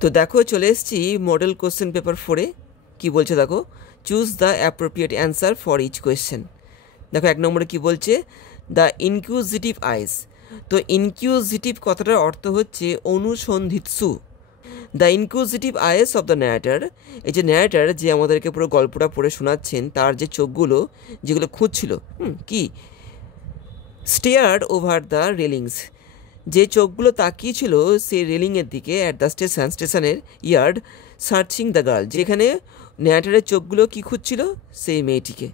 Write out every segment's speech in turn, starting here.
তো দেখো চলে এসেছি মডেল কোশ্চেন পেপার 4-এ। কী বলছে দেখো, choose the appropriate answer for each question. দেখো 1 নম্বরে কী বলছে, দ্য ইনকিউজিটিভ আইস। তো ইনকিউজিটিভ কথাটার অর্থ হচ্ছে অনুসন্ধিৎসু। The inquisitive eyes of the narrator, এই যে ন্যারেটর যে আমাদেরকে পুরো গল্পটা পড়ে শোনাচ্ছেন, তার যে চোখগুলো যেগুলো খুঁজছিল কি, স্টেয়ার্ড ওভার দ্য রেলিংস, যে চোখগুলো তাকিয়েছিল সেই রেলিংয়ের দিকে, অ্যাট দ্য স্টেশনের ইয়ার্ড, সার্চিং দ্য গার্ল, যেখানে ন্যারেটরের চোখগুলো কি খুঁজছিল, সেই মেয়েটিকে।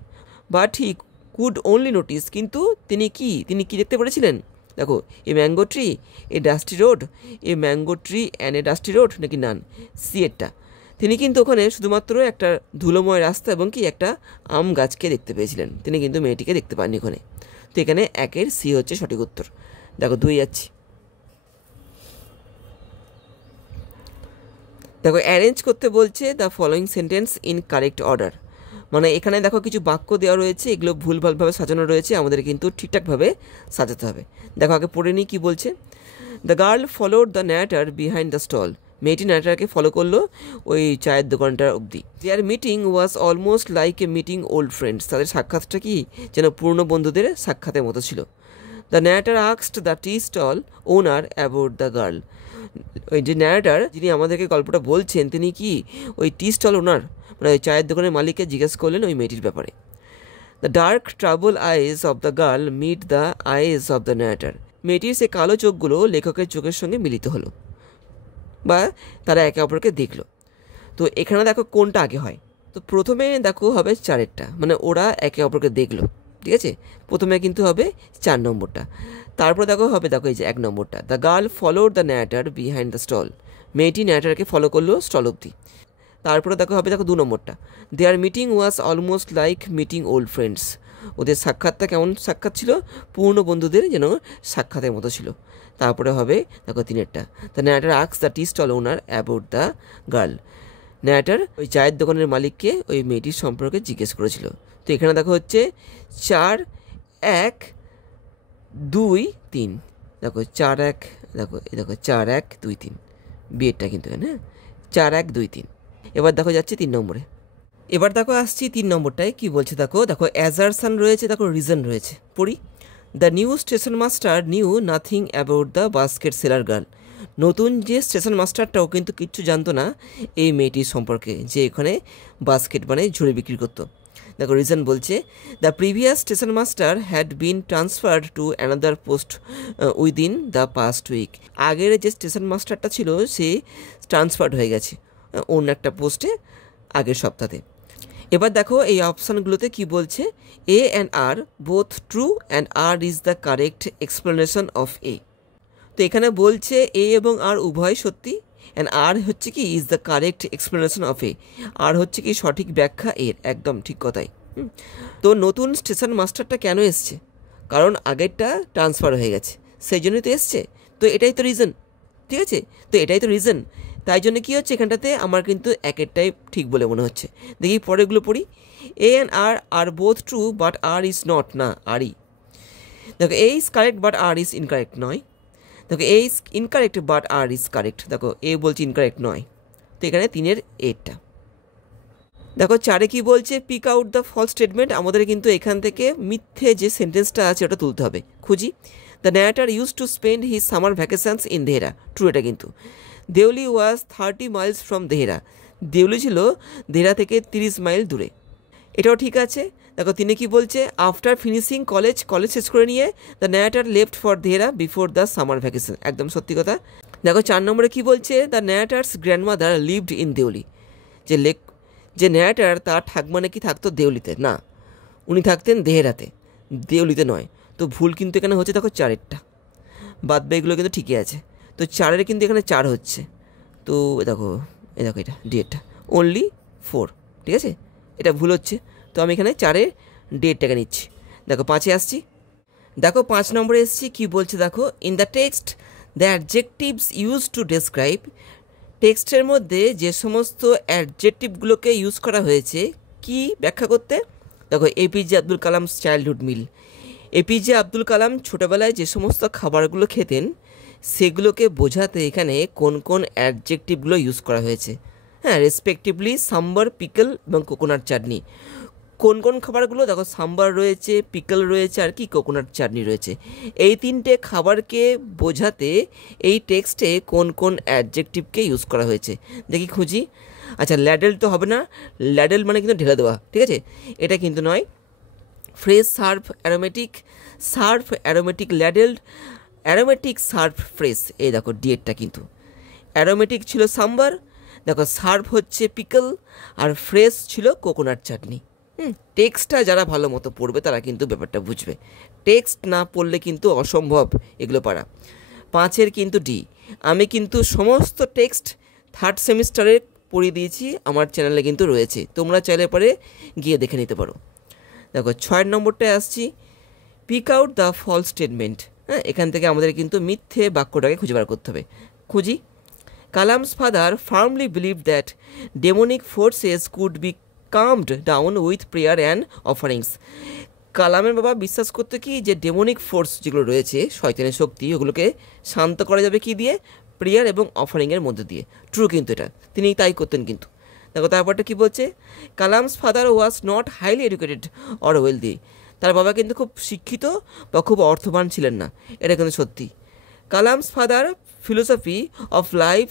But he could only notice, কিন্তু তিনি কি দেখতে পেরেছিলেন, দেখো a mango tree, A dusty road, a mango tree and a dusty road, নাকি নান, সিয়েরটা। তিনি কিন্তু ওখানে শুধুমাত্র একটা ধুলোময় রাস্তা এবং কি একটা আম গাছকে দেখতে পেয়েছিলেন, তিনি কিন্তু মেয়েটিকে দেখতে পাননি ওখানে। তো এখানে 1-এর সি হচ্ছে সঠিক উত্তর। দেখো 2 যাচ্ছি। দেখো অ্যারেঞ্জ করতে বলছে the following sentence in correct order, মানে এখানে দেখো কিছু বাক্য দেওয়া রয়েছে, এগুলো ভুলভালভাবে সাজানো রয়েছে, আমাদের কিন্তু ঠিকঠাকভাবে সাজাতে হবে। দেখো আগে পড়ে নিই কী বলছে। The girl followed the narrator behind the stall, মেয়েটি ন্যারেটরকে ফলো করলো ওই চায়ের দোকানটার অবধি। Their meeting was almost like a meeting old friends, তাদের সাক্ষাৎটা কি যেন পুরনো বন্ধুদের সাক্ষাতের মতো ছিল। The narrator asked the tea stall owner about the girl, ওই যে ন্যারেটর যিনি আমাদেরকে গল্পটা বলছেন, তিনি কি ওই টি স্টল ওনার মানে ওই চায়ের দোকানের মালিককে জিজ্ঞেস করলেন ওই মেয়েটির ব্যাপারে। The dark trouble eyes of the girl meet the eyes of the narrator, মেয়েটির সে কালো চোখগুলো লেখকের চোখের সঙ্গে মিলিত হলো, বা তারা একে অপরকে দেখলো। তো এখানে দেখো কোনটা আগে হয়, তো প্রথমে দেখো হবে 4-এরটা, মানে ওরা একে অপরকে দেখলো, ঠিক আছে, প্রথমে কিন্তু হবে 4 নম্বরটা। তারপর দেখো হবে, দেখো এই যে 1 নম্বরটা, the girl followed the narrator behind the stall, মেয়েটি ন্যারেটরকে ফলো করলো স্টল অবধি। তারপরে দেখো হবে, দেখো 2 নম্বরটা, their meeting was almost like meeting old friends, ওদের সাক্ষাৎটা কেমন সাক্ষাৎ ছিল, পুরনো বন্ধুদের যেন সাক্ষাতের মতো ছিল। তারপরে হবে দেখো 3-এরটা, the narrator asks the tea stall owner about the girl, narrator ওই চায়ের দোকানের মালিককে ওই মেয়েটির সম্পর্কে জিজ্ঞেস করেছিল। তো এখানে দেখো হচ্ছে 4, 1, 2, 3, দেখো 4, 1, দেখো এই দেখো 4, 1, 2, 3, বিয়েরটা কিন্তু এখানে 4, 1, 2, 3। এবার দেখো যাচ্ছে 3 নম্বরে। এবার দেখো আসছি 3 নম্বরটায় কী বলছে, দেখো অ্যাজারশন রয়েছে, দেখো রিজন রয়েছে, পড়ি। The new station master new nothing about the basket seller girl, নতুন যে স্টেশন মাস্টারটাও কিন্তু কিচ্ছু জানতো না এই মেয়েটির সম্পর্কে, যে এখানে বাস্কেট মানে ঝুড়ি বিক্রি করতো। দেখো রিজন বলছে, the previous station master had been transferred to another post within the past week, আগের যে স্টেশন মাস্টারটা ছিল সে ট্রান্সফার্ড হয়ে গেছে অন্য একটা পোস্টে আগের সপ্তাহে। এবার দেখো এই অপশানগুলোতে কি বলছে, A and R both true and R is the correct explanation of A. তো এখানে বলছে এ এবং আর উভয় সত্যি, অ্যান্ড আর হচ্ছে কি is the correct explanation of A, R হচ্ছে কি সঠিক ব্যাখ্যা এর, একদম ঠিক কথাই। তো নতুন স্টেশন মাস্টারটা কেন এসছে, কারণ আগেরটা ট্রান্সফার হয়ে গেছে, সেই জন্যই তো এসছে। তো এটাই তো রিজন, ঠিক আছে, তো এটাই তো রিজন। তাই জন্য কী হচ্ছে এখানটাতে আমার কিন্তু একেরটাই ঠিক বলে মনে হচ্ছে। দেখি পরেরগুলো পড়ি। A and R are both true but R is not, না আরই। দেখো A is correct but R is incorrect নয়। দেখো A is incorrect but R is correct, দেখো এ বলছে ইনকারেক্ট নয়, তো এখানে 3-এর এরটা। দেখো 4-এ কী বলছে, pick out the false statement, আমাদের কিন্তু এখান থেকে মিথ্যে যে সেন্টেন্সটা আছে ওটা তুলতে হবে। খুঁজি। The narrator use to spend his summer vacations in Dehra, true এটা কিন্তু। দেউলি ওয়াজ 30 মাইলস ফ্রম দেহরা, দেউলি ছিল দেহরা থেকে 30 মাইল দূরে, এটাও ঠিক আছে। দেখো 3-এ কী বলছে, আফটার ফিনিশিং কলেজ শেষ করে নিয়ে the narrator left for Dehra before the summer vacation, একদম সত্যি কথা। দেখো 4 নম্বরে কী বলছে, the narrator's grandmother lived in Deoli, যে ন্যারেটার তার ঠাকমা নাকি থাকতো দেউলিতে, না উনি থাকতেন দেহরাতে, দেউলিতে নয়। তো ভুল কিন্তু এখানে হচ্ছে, দেখো 4-এরটা, বাদ বাকিগুলো কিন্তু ঠিকই আছে। তো 4-এর কিন্তু এখানে 4 হচ্ছে, তো দেখো এটা ডেটটা অনলি 4, ঠিক আছে, এটা ভুল হচ্ছে। তো আমি এখানে 4-এর ডেটটাকে নিচ্ছি। দেখো 5-এ আসছি। দেখো 5 নম্বরে এসেছি, কী বলছে দেখো, in the text the adjectives use to describe, টেক্সটের মধ্যে যে সমস্ত অ্যাডজেক্টিভগুলোকে ইউজ করা হয়েছে কি ব্যাখ্যা করতে। দেখো এপিজে আব্দুল কালামস চাইল্ডহুড মিল, এপিজে আব্দুল কালাম ছোটোবেলায় যে সমস্ত খাবারগুলো খেতেন সেগুলোকে বোঝাতে এখানে কোন কোন অ্যাডজেক্টিভগুলো ইউজ করা হয়েছে। হ্যাঁ, রেসপেক্টিভলি সাম্বার, পিকল এবং কোকোনাট চাটনি। কোন কোন খাবারগুলো দেখো, সাম্বার রয়েছে, পিকল রয়েছে, আর কি কোকোনাট চাটনি রয়েছে। এই তিনটে খাবারকে বোঝাতে এই টেক্সটে কোন কোন অ্যাডজেক্টিভকে ইউজ করা হয়েছে দেখি খুঁজি। আচ্ছা, ল্যাডেল তো হবে না, ল্যাডেল মানে কিন্তু ঢেলে দেওয়া, ঠিক আছে, এটা কিন্তু নয়। Fresh serve aromatic ladled, aromatic serve fresh, এই দেখো ডিএডটা কিন্তু অ্যারোমেটিক ছিল সাম্বার, দেখো সার্ভ হচ্ছে পিকল, আর ফ্রেশ ছিল কোকোনাট চাটনি। টেক্সটটা যারা ভালো মতো পড়বে তারা কিন্তু ব্যাপারটা বুঝবে, টেক্সট না পড়লে কিন্তু অসম্ভব এগুলো পারা। 5-এর কিন্তু ডি, আমি কিন্তু সমস্ত টেক্সট 3rd সেমিস্টারে পড়িয়ে দিয়েছি, আমার চ্যানেলে কিন্তু রয়েছে, তোমরা চাইলে পরে গিয়ে দেখে নিতে পারো। দেখো 6 নম্বরটায় আসছি, pick out the false statement. হ্যাঁ, এখান থেকে আমাদের কিন্তু মিথ্যে বাক্যটাকে খুঁজে বার করতে হবে। খুঁজি। Kalam's father firmly believe that demonic forces could be calmed down with prayer and offerings. কালামের বাবা বিশ্বাস করতে কি যে ডেমনিক ফোর্স যেগুলো রয়েছে, শয়তানের শক্তি, ওগুলোকে শান্ত করা যাবে কি দিয়ে? প্রেয়ার এবং অফারিংয়ের মধ্যে দিয়ে। ট্রু কিন্তু এটা, তিনি তাই করতেন কিন্তু। দেখো তারপরটা কী বলছে, Kalam's father was not highly educated or wealthy. তার বাবা কিন্তু খুব শিক্ষিত বা খুব অর্থবান ছিলেন না, এটা কিন্তু সত্যি। Kalam's father philosophy of life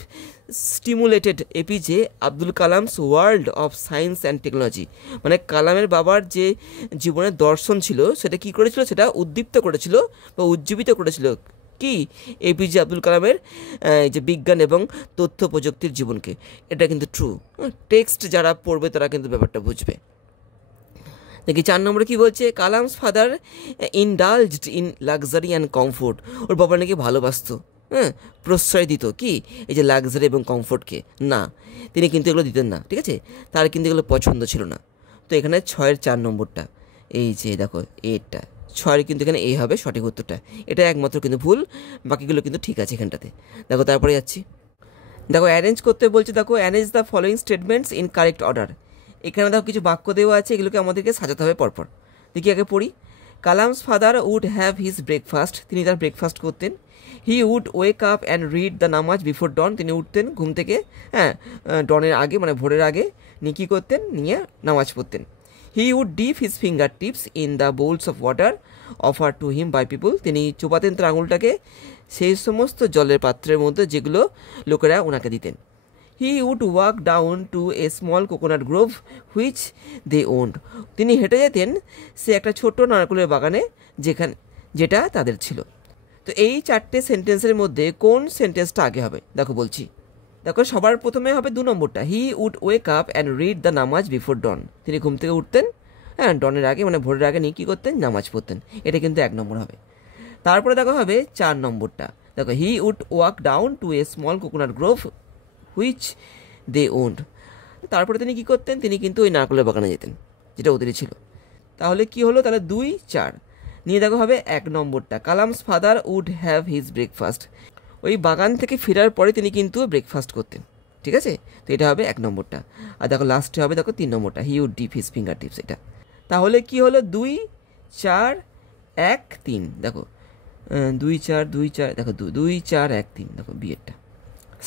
stimulated APJ Abdul Kalam's world of science and technology. মানে কালামের বাবার যে জীবনের দর্শন ছিল সেটা কী করেছিল, সেটা উদ্দীপ্ত করেছিল বা উজ্জীবিত করেছিল কি এপিজে আব্দুল কালামের যে বিজ্ঞান এবং তথ্য প্রযুক্তির জীবনকে। এটা কিন্তু ট্রু, টেক্সট যারা পড়বে তারা কিন্তু ব্যাপারটা বুঝবে। দেখি 4 নম্বরে কী বলছে, Kalam's father indulged in luxury and comfort. ওর বাবা নাকি ভালোবাসত, প্রশ্রয় দিত কি এই যে লাক্সারি এবং কমফোর্টকে, না তিনি কিন্তু এগুলো দিতেন না, ঠিক আছে, তার কিন্তু এগুলো পছন্দ ছিল না। তো এখানে 6-এর 4 নম্বরটা, এই যে দেখো এটা 6-এর কিন্তু এখানে এই হবে সঠিক উত্তরটা, এটা একমাত্র কিন্তু ভুল, বাকিগুলো কিন্তু ঠিক আছে এখানটাতে। দেখো তারপরে যাচ্ছি, দেখো অ্যারেঞ্জ করতে বলছে, দেখো arrange the following statements in correct order. এখানে দেখো কিছু বাক্য দেওয়া আছে, এগুলোকে আমাদেরকে সাজাতে হবে পরপর। দেখি আগে পড়ি। Kalam's father would have his breakfast, তিনি তার ব্রেকফাস্ট করতেন। He would wake up and read the namaz before dawn, তিনি উঠতেন ঘুম থেকে, ডনের আগে মানে ভোরের আগে, নিয়ে কী করতেন, নিয়ে নামাজ পড়তেন। He would dip his finger tips in the bowls of water offer to him by people, তিনি চোপাতেন তার আঙুলটাকে সেই সমস্ত জলের পাত্রের মধ্যে যেগুলো লোকেরা ওনাকে দিতেন। He would walk down to a small coconut grove which they owned, তিনি হেঁটে যেতেন সে একটা ছোট্ট নারকেলের বাগানে যেটা তাদের ছিল। তো এই 4টে সেন্টেন্সের মধ্যে কোন সেন্টেন্সটা আগে হবে দেখো বলছি। দেখো সবার প্রথমে হবে 2 নম্বরটা, he would wake up and read the namaz before dawn, তিনি ঘুম থেকে উঠতেন, ডনের আগে মানে ভোরের আগে নিয়ে কী করতেন, নামাজ পড়তেন, এটা কিন্তু 1 নম্বর হবে। তারপরে দেখো হবে 4 নম্বরটা, দেখো he would walk down to a small coconut grove which they owned, তারপরে তিনি কী করতেন, তিনি কিন্তু ওই নারকেলের বাগানে যেতেন যেটা ওদেরই ছিল। তাহলে কি হলো, তাহলে 2, 4 নিয়ে দেখো হবে 1 নম্বরটা, Kalam's father would have his breakfast, ওই বাগান থেকে ফেরার পরে তিনি কিন্তু ব্রেকফাস্ট করতেন, ঠিক আছে, তো এটা হবে 1 নম্বরটা। আর দেখো লাস্টে হবে দেখো 3 নম্বরটা, he would dip his finger tips, এটা। তাহলে কি হলো 2, 4, 1, 3, দেখো 2, 4, 2, 4, দেখো 2, 4, 1, 3, দেখো বিয়েরটা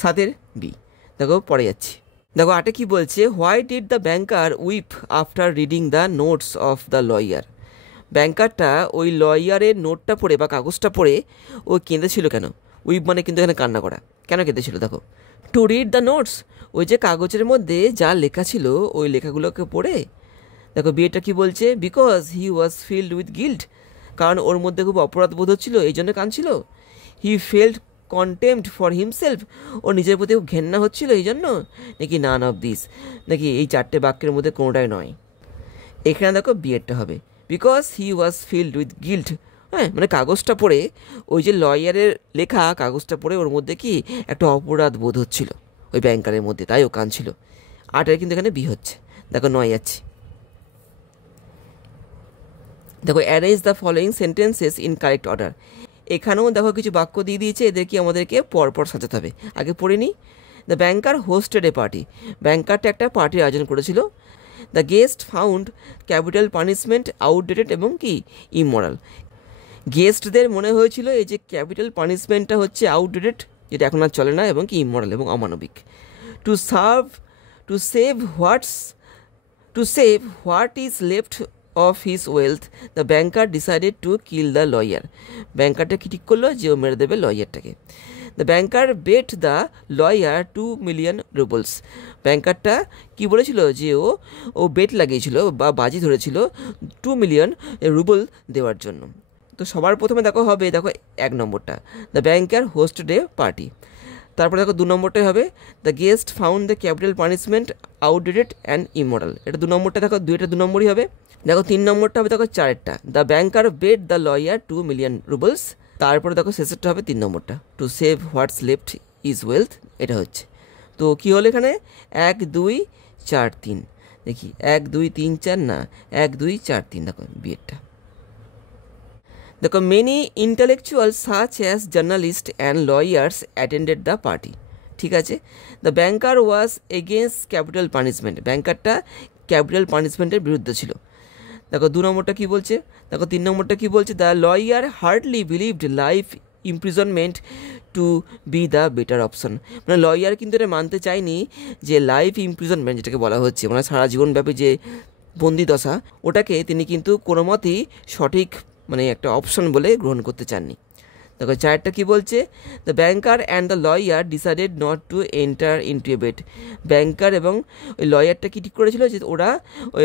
7-এর বি। দেখো পরে যাচ্ছি, দেখো 8-এ কী বলছে, why did the banker weep after reading the notes of the lawyer. ব্যাংকারটা ওই লয়ারের নোটটা পড়ে বা কাগজটা পড়ে ও কেঁদেছিল কেন? উইপ মানে কিন্তু এখানে কান্না করা, কেন কেঁদেছিল দেখো, টু রিড দ্য নোটস, ওই যে কাগজের মধ্যে যা লেখা ছিল ওই লেখাগুলোকে পড়ে। দেখো বিয়েটা কি বলছে, because he was filled with guilt, কারণ ওর মধ্যে খুব অপরাধ বোধ হচ্ছিল এই জন্য কাঁদছিল। He felt contempt for himself, ওর নিজের প্রতি ঘেন্না হচ্ছিল এই জন্য, নাকি নান অফ দিস, নাকি এই 4টে বাক্যের মধ্যে কোনোটাই নয়। এখানে দেখো বিয়েরটা হবে, because he was filled with guilt, মানে কাগজটা পড়ে, ওই যে লয়ারের লেখা কাগজটা পড়ে ওর মধ্যে কি একটা অপরাধ বোধ হচ্ছিল ওই ব্যাংকারের মধ্যে, তাই ও কাঁদছিল। 8-এর কিন্তু এখানে বি হচ্ছে। দেখো 9 যাচ্ছি, দেখো arrange the following sentences in correct order. এখানেও দেখো কিছু বাক্য দিয়ে দিয়েছে, এদেরকে আমাদেরকে পরপর সাজাতে হবে। আগে পড়ে নিই, the banker hosted a party, ব্যাংকারটা একটা পার্টির আয়োজন করেছিল। The guest found capital punishment outdated এবং কি ইমোরাল, গেস্টদের মনে হয়েছিল এই যে ক্যাপিটাল পানিশমেন্টটা হচ্ছে আউটডেটেড, যেটা এখন আর চলে না, এবং কি ইমোরাল এবং অমানবিক। To serve to save what's to save what is left of his wealth the banker decided to kill the lawyer. ব্যাংকারটা কি ঠিক করলো যে ও মেরে দেবে লয়ারটাকে। The banker bet the lawyer 2 million roubles. ব্যাংকারটা কি বলেছিল যে ও বেট লাগিয়েছিল বা বাজি ধরেছিল 2 মিলিয়ন রুবল দেওয়ার জন্য। তো সবার প্রথমে দেখো 1 নম্বরটা, the banker hosted a party. তারপরে দেখো 2 নম্বরটাই হবে, the guest found the capital punishment outdated and immoral. এটা 2 নম্বরটা দেখো, 2 নম্বরই হবে। দেখো 3 নম্বরটা হবে, দেখো 4টা, the banker bet the lawyer 2 million roubles. তারপরে দেখো শেষেরটা হবে 3 নম্বরটা, to save what's left is wealth. এটা হচ্ছে, তো কী হলো এখানে 1 2 4 3, দেখি 1 2 3 4 না 1 2 4 3, দেখো বিয়েরটা। দেখো many intellectual such as journalist and lawyers attended the party. ঠিক আছে, the banker was against capital punishment. ব্যাংকারটা ক্যাপিটাল পানিশমেন্টের বিরুদ্ধে ছিল। দেখো 2 নম্বরটা কী বলছে, দেখো 3 নম্বরটা কী বলছে, the lawyer hardly believed life imprisonment to be the better option. মানে লয়ার কিন্তু এটা মানতে চায়নি যে লাইফ ইমপ্রিজনমেন্ট যেটাকে বলা হচ্ছে, মানে সারা জীবনব্যাপী যে বন্দিদশা, ওটাকে তিনি কিন্তু কোনো মতেই সঠিক মানে একটা অপশন বলে গ্রহণ করতে চাননি। দেখো 4টা কী বলছে, the banker and the lawyer decided not to enter into a bet. Banker এবং ওই লয়ারটা কি ঠিক করেছিল যে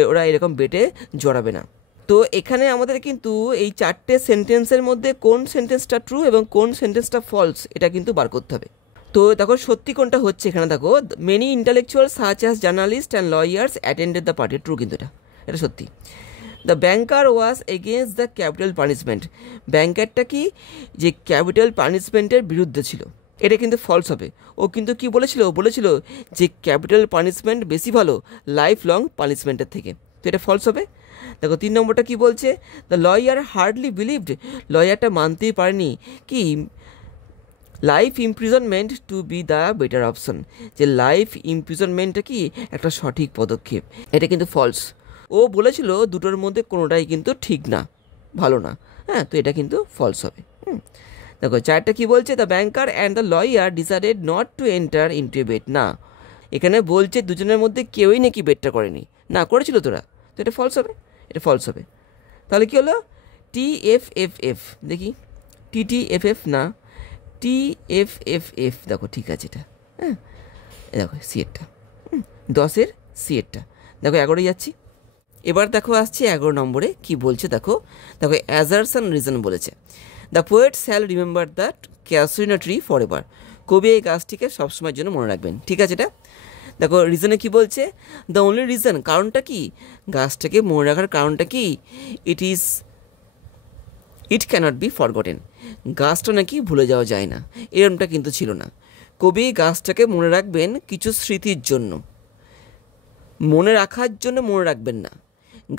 ওরা এরকম বেটে জড়াবে না। তো এখানে আমাদের কিন্তু এই 4টে সেন্টেন্সের মধ্যে কোন সেন্টেন্সটা ট্রু এবং কোন সেন্টেন্সটা ফলস এটা কিন্তু বার করতে হবে। তো দেখো সত্যি কোনটা হচ্ছে এখানে, দেখো many intellectual such as journalist and lawyers attended the party, true কিন্তু এটা সত্যি। The banker was against the capital punishment. ব্যাংকারটা কি যে ক্যাপিটাল পানিশমেন্টের বিরুদ্ধে ছিল, এটা কিন্তু ফলস হবে। ও কিন্তু কি বলেছিল যে ক্যাপিটাল পানিশমেন্ট বেশি ভালো লাইফ লং পানিশমেন্টের থেকে, তো এটা ফলস হবে। দেখো 3 নম্বরটা কি বলছে, দ্য লয়ার হার্ডলি বিলিভড। লয়ারটা মানতেই পারেনি কি life imprisonment to be the better option, যে লাইফ ইমপ্রিজনমেন্টটা কি একটা সঠিক পদক্ষেপ, এটা কিন্তু ফলস। ও বলেছিল দুটোর মধ্যে কোনোটাই কিন্তু ঠিক না, ভালো না, হ্যাঁ, তো এটা কিন্তু ফলস হবে। দেখো 4টা কি বলছে, the banker and the lawyer decided not to enter into a bet. না, এখানে বলছে দুজনের মধ্যে কেউই নাকি বেটটা করেনি, না করেছিল তোরা, তো এটা ফলস হবে, এটা ফলস হবে। তাহলে কি হলো, TFFF, দেখি TTFF না TFFF, দেখো ঠিক আছে এটা, হ্যাঁ দেখো সিএরটা 10-এর সিএরটা, দেখো 11 যাচ্ছি। এবার দেখো আসছে 11 নম্বরে কি বলছে, দেখো অ্যাজারশন রিজন বলেছে, the poet shall remember that casuarina tree for ever. কবি এই গাছটিকে সবসময়ের জন্য মনে রাখবেন। ঠিক আছে, এটা দেখো রিজনে কি বলছে, দ্য অনলি রিজন, কারণটা কি, গাছটাকে মনে রাখার কারণটা কি, ইট ক্যানট বি ফরগটেন। গাছটা নাকি ভুলে যাওয়া যায় না, এরমটা কিন্তু ছিল না। কবি গাছটাকে মনে রাখবেন কিছু স্মৃতির জন্য, মনে রাখার জন্য মনে রাখবেন না,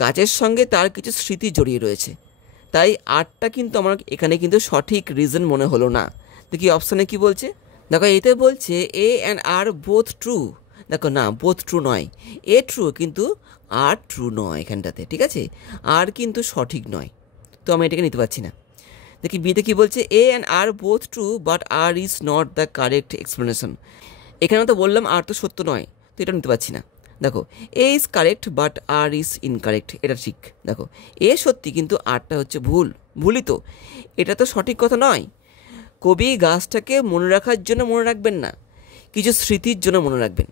গাছের সঙ্গে তার কিছু স্মৃতি জড়িয়ে রয়েছে। তাই 8টা কিন্তু আমার এখানে কিন্তু সঠিক রিজন মনে হলো না। দেখি অপশানে কি বলছে, দেখো এতে বলছে A and R both true. দেখো না, বোথ ট্রু নয়, এ ট্রু কিন্তু আর ট্রু নয় এখানটাতে, ঠিক আছে, আর কিন্তু সঠিক নয়, তো আমি এটাকে নিতে পারছি না। দেখি বিতে কি বলছে, A and R both true but R is not the correct explanation. এখানে তো বললাম আর তো সত্য নয়, তো এটা নিতে পারছি না। দেখো A is correct but R is incorrect, এটা ঠিক। দেখো এ সত্যি কিন্তু আরটা হচ্ছে ভুলই তো, এটা তো সঠিক কথা নয়। কবি গাছটাকে মনে রাখার জন্য মনে রাখবেন না, কিছু স্মৃতির জন্য মনে রাখবেন,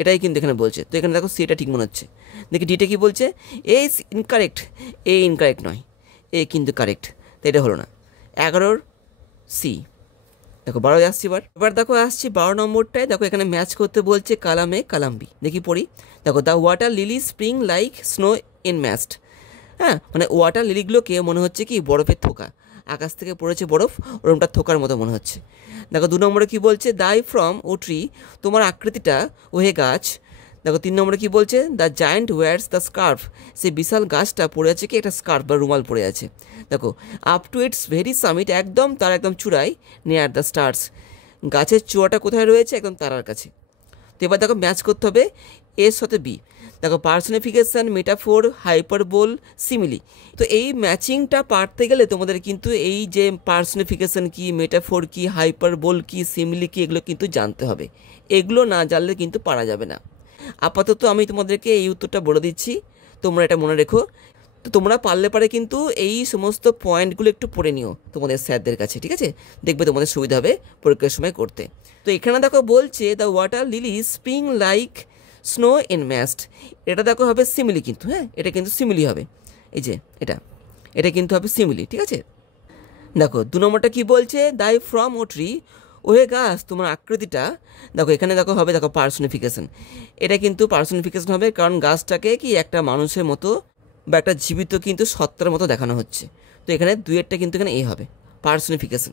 এটাই কিন্তু এখানে বলছে। তো এখানে দেখো সেটা ঠিক মনে হচ্ছে। দেখি ডিটা কি বলছে, এ ইজ ইনকারেক্ট, এ ইনকারেক্ট নয়, এ কিন্তু কারেক্ট, তো এটা হলো না। 11 সি। দেখো 12 আসছি, এবার দেখো আসছি 12 নম্বরটায়। দেখো এখানে ম্যাচ করতে বলছে কালামে কালাম্বি, দেখি পড়ি। দেখো the water lily spring like snow in mast. হ্যাঁ, মানে ওয়াটার লিলিগুলোকে মনে হচ্ছে কি বরফের থোকা, আকাশ থেকে পড়েছে বরফ, ওরমটা থোকার মতো মনে হচ্ছে। দেখো 2 নম্বরে কি বলছে, দাই ফ্রম ও ট্রি, তোমার আকৃতিটা ও হে গাছ। দেখো 3 নম্বরে কি বলছে, the giant wears the scarf, সেই বিশাল গাছটা পড়ে আছে কি একটা স্কার্ফ বা রুমাল পড়ে আছে। দেখো up to its very summit, একদম তার একদম চূড়ায়, নিয়ার দ্য স্টার্স, গাছের চূড়াটা কোথায় রয়েছে, একদম তারার কাছে। তো এবার দেখো ম্যাচ করতে হবে এর সাথে বি। দেখো পার্সোনিফিকেশন, মেটাফোর, হাইপারবোল, সিমিলি। তো এই ম্যাচিংটা পারতে গেলে তোমাদের কিন্তু এই যে পার্সোনিফিকেশন কি, মেটাফোর কি, হাইপারবোল কি, সিমিলি কি, এগুলো কিন্তু জানতে হবে। এগুলো না জানলে কিন্তু পারা যাবে না। আপাতত আমি তোমাদেরকে এই উত্তরটা বলে দিচ্ছি, তোমরা এটা মনে রেখো। তো তোমরা পারলে পারে কিন্তু এই সমস্ত পয়েন্টগুলো একটু পড়ে নিও তোমাদের স্যারদের কাছে, ঠিক আছে? দেখবে তোমাদের সুবিধা হবে পরীক্ষার সময় করতে। তো এখানে দেখো বলছে the water lily spring like snow in mast. এটা দেখো হবে সিমিলি কিন্তু, হ্যাঁ এটা কিন্তু সিমিলি হবে। এই যে এটা কিন্তু হবে সিমিলি, ঠিক আছে? দেখো 2 নম্বরটা কি বলছে, দাই ফ্রম ও ট্রি, ওহে গাছ তোমার আকৃতিটা। দেখো এখানে দেখো হবে দেখো পার্সোনিফিকেশন। এটা কিন্তু পার্সোনিফিকেশন হবে, কারণ গাছটাকে কি একটা মানুষের মতো বা একটা জীবিত কিন্তু সত্তার মতো দেখানো হচ্ছে। তো এখানে দুয়েরটা কিন্তু এখানে এ হবে পার্সোনিফিকেশন।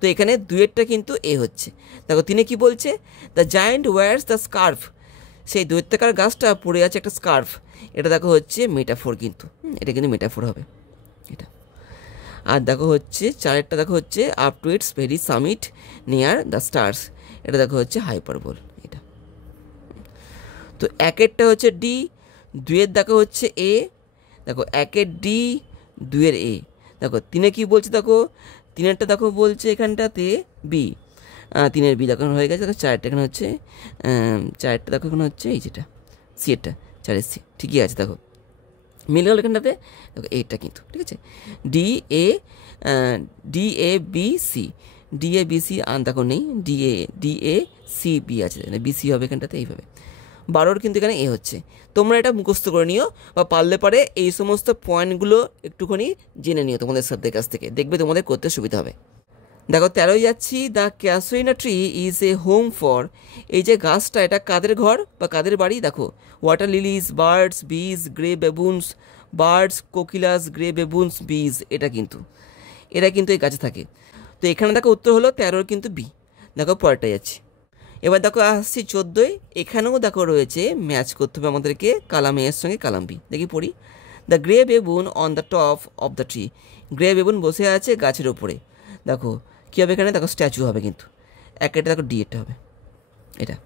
তো এখানে দুয়েরটা কিন্তু এ হচ্ছে। দেখো তিনি কি বলছে, the giant wires the scarf, সেই দৈত্যাকার গাছটা পরে আছে একটা স্কার্ফ। এটা দেখো হচ্ছে মেটাফোর কিন্তু, এটা কিন্তু মেটাফোর হবে এটা। আর দেখো হচ্ছে 4টা দেখো হচ্ছে up to its very summit near the stars, এটা দেখো হচ্ছে হাইপারবোল এটা। তো 1এরটা হচ্ছে ডি, 2এর দেখো হচ্ছে এ, দেখো 1এর ডি, 2এর এ। দেখো 3এ কি বলছে, দেখো 3এরটা দেখো বলছে এখানটাতে বি, 3এর বি দেখো হয়ে গেছে। দেখো 4টা এখানে হচ্ছে 4টা দেখো এখানে হচ্ছে এই যেটা সি, এরটা 4এর সি, ঠিকই আছে। দেখো মিলে গেল এখানটাতে, দেখো এইটা কিন্তু ঠিক আছে, D A B C, D A B C আর দেখো নেই, ডি এ সি বি আছে, বি সি হবে এখানটাতে এইভাবে। 12 কিন্তু এখানে এ হচ্ছে। তোমরা এটা মুখস্থ করে নিও, বা পারলে পারে এই সমস্ত পয়েন্টগুলো একটুখানি জেনে নিও তোমাদের স্যারদের কাছ থেকে, দেখবে তোমাদের করতে সুবিধা হবে। দেখো 13 যাচ্ছি, the casuarina tree is a home for, এই যে গাছটা এটা কাদের ঘর বা কাদের বাড়ি, দেখো ওয়াটার লিলিজ, বার্ডস, বিজ, গ্রে বেবুনস, বার্ডস, কোকিলাস, গ্রে বেবুনস, বিজ, এটা কিন্তু এই গাছে থাকে। তো এখানে দেখো উত্তর হলো 13 কিন্তু বি। দেখো পরেরটা যাচ্ছি, এবার দেখো আসছি 14। এখানেও দেখো রয়েছে ম্যাচ করতে হবে আমাদেরকে কালাম এ এর সঙ্গে কালাম বি। দেখি পড়ি, the grey baboon on the top of the tree, grey baboon বসে আছে গাছের ওপরে। দেখো কী হবে এখানে, দেখো স্ট্যাচু হবে কিন্তু, একটা দেখো ডি এটা হবে এটা।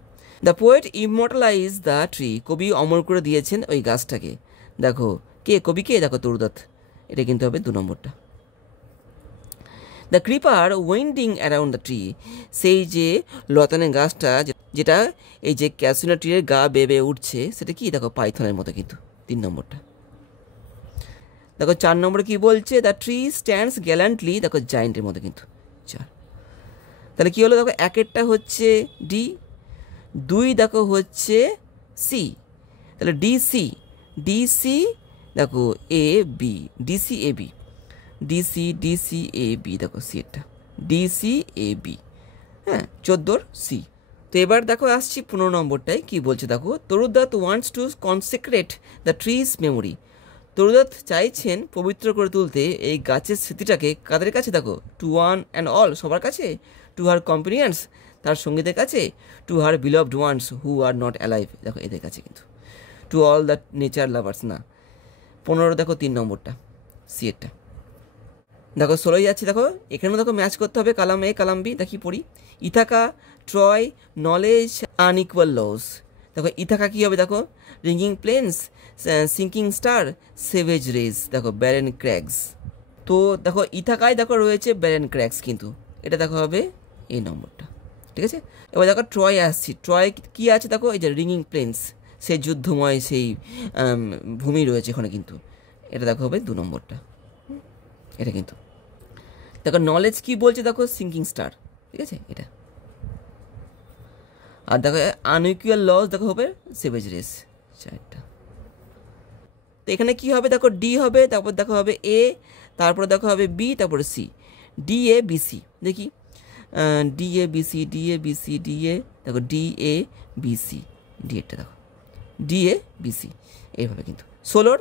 The poet immortalise the tree, কবি অমর করে দিয়েছেন ওই গাছটাকে। দেখো কে কবি, কে, দেখো তরুদত্ত, এটা কিন্তু হবে 2 নম্বরটা। The creeper winding around the tree, সেই যে লতানের গাছটা যেটা এই যে ক্যাসুইনা ট্রির গা বেয়ে উঠছে, সেটা কি, দেখো পাইথনের মতো কিন্তু 3 নম্বরটা। দেখো 4 নম্বরে কি বলছে, দ্য ট্রি স্ট্যান্ডস গ্যালান্টলি, দেখো জায়েন্টের মতো কিন্তু 4। তাহলে কী হলো, দেখো 1এরটা হচ্ছে ডি, 2 দেখো হচ্ছে সি, তাহলে ডিসি দেখো A B, DC A B, DC A B, দেখো সি এটা ডিসি এ বি, হ্যাঁ 14 সি। তো এবার দেখো আসছি 15 নম্বরটায় কি বলছে, দেখো তরুদত্ত wants to কনসেক্রেট the trees memory, তরুদত্ত চাইছেন পবিত্র করে তুলতে এই গাছের স্মৃতিটাকে, কাদের কাছে, দেখো টু ওয়ান অ্যান্ড অল, সবার কাছে, টু হার কম্পেনিয়ন্স, তার সঙ্গীদের কাছে, to her beloved once who are not alive, দেখো এদের কাছে কিন্তু, to all the nature lovers না। 15 দেখো 3 নম্বরটা সি এরটা। দেখো 16 যাচ্ছি, দেখো এখানেও দেখো ম্যাচ করতে হবে কালাম এ কালাম বি। দেখি পড়ি, Ithaca, Troy, knowledge, unequal loss. দেখো ইথাকা কী হবে, দেখো ringing plains, sinking star, savage race, দেখো ব্যারেন ক্র্যাগস। তো দেখো ইথাকায় দেখো রয়েছে ব্যারেন ক্র্যাগস কিন্তু, এটা দেখো হবে এই নম্বরটা, ঠিক আছে। এবার দেখো ট্রয় আসছি, ট্রয় কী আছে, দেখো এই যে রিঙ্গিং প্লেন্স, সেই যুদ্ধময় সেই ভূমি রয়েছে ওখানে কিন্তু, এটা দেখো হবে 2 নম্বরটা, এটা কিন্তু। দেখো নলেজ কি বলছে, দেখো সিঙ্কিং স্টার, ঠিক আছে এটা। আর দেখো আনইকুয়াল লস, দেখো হবে সেভেজ রেস, 4টা। তো এখানে কি হবে, দেখো ডি হবে, তারপর দেখো হবে এ, তারপরে দেখো হবে বি, তারপরে C, D A B C. দেখি D A B C, D A B C, D A, দেখো D A B C, D এরটা দেখো ডি এ বি সি, এইভাবে কিন্তু 16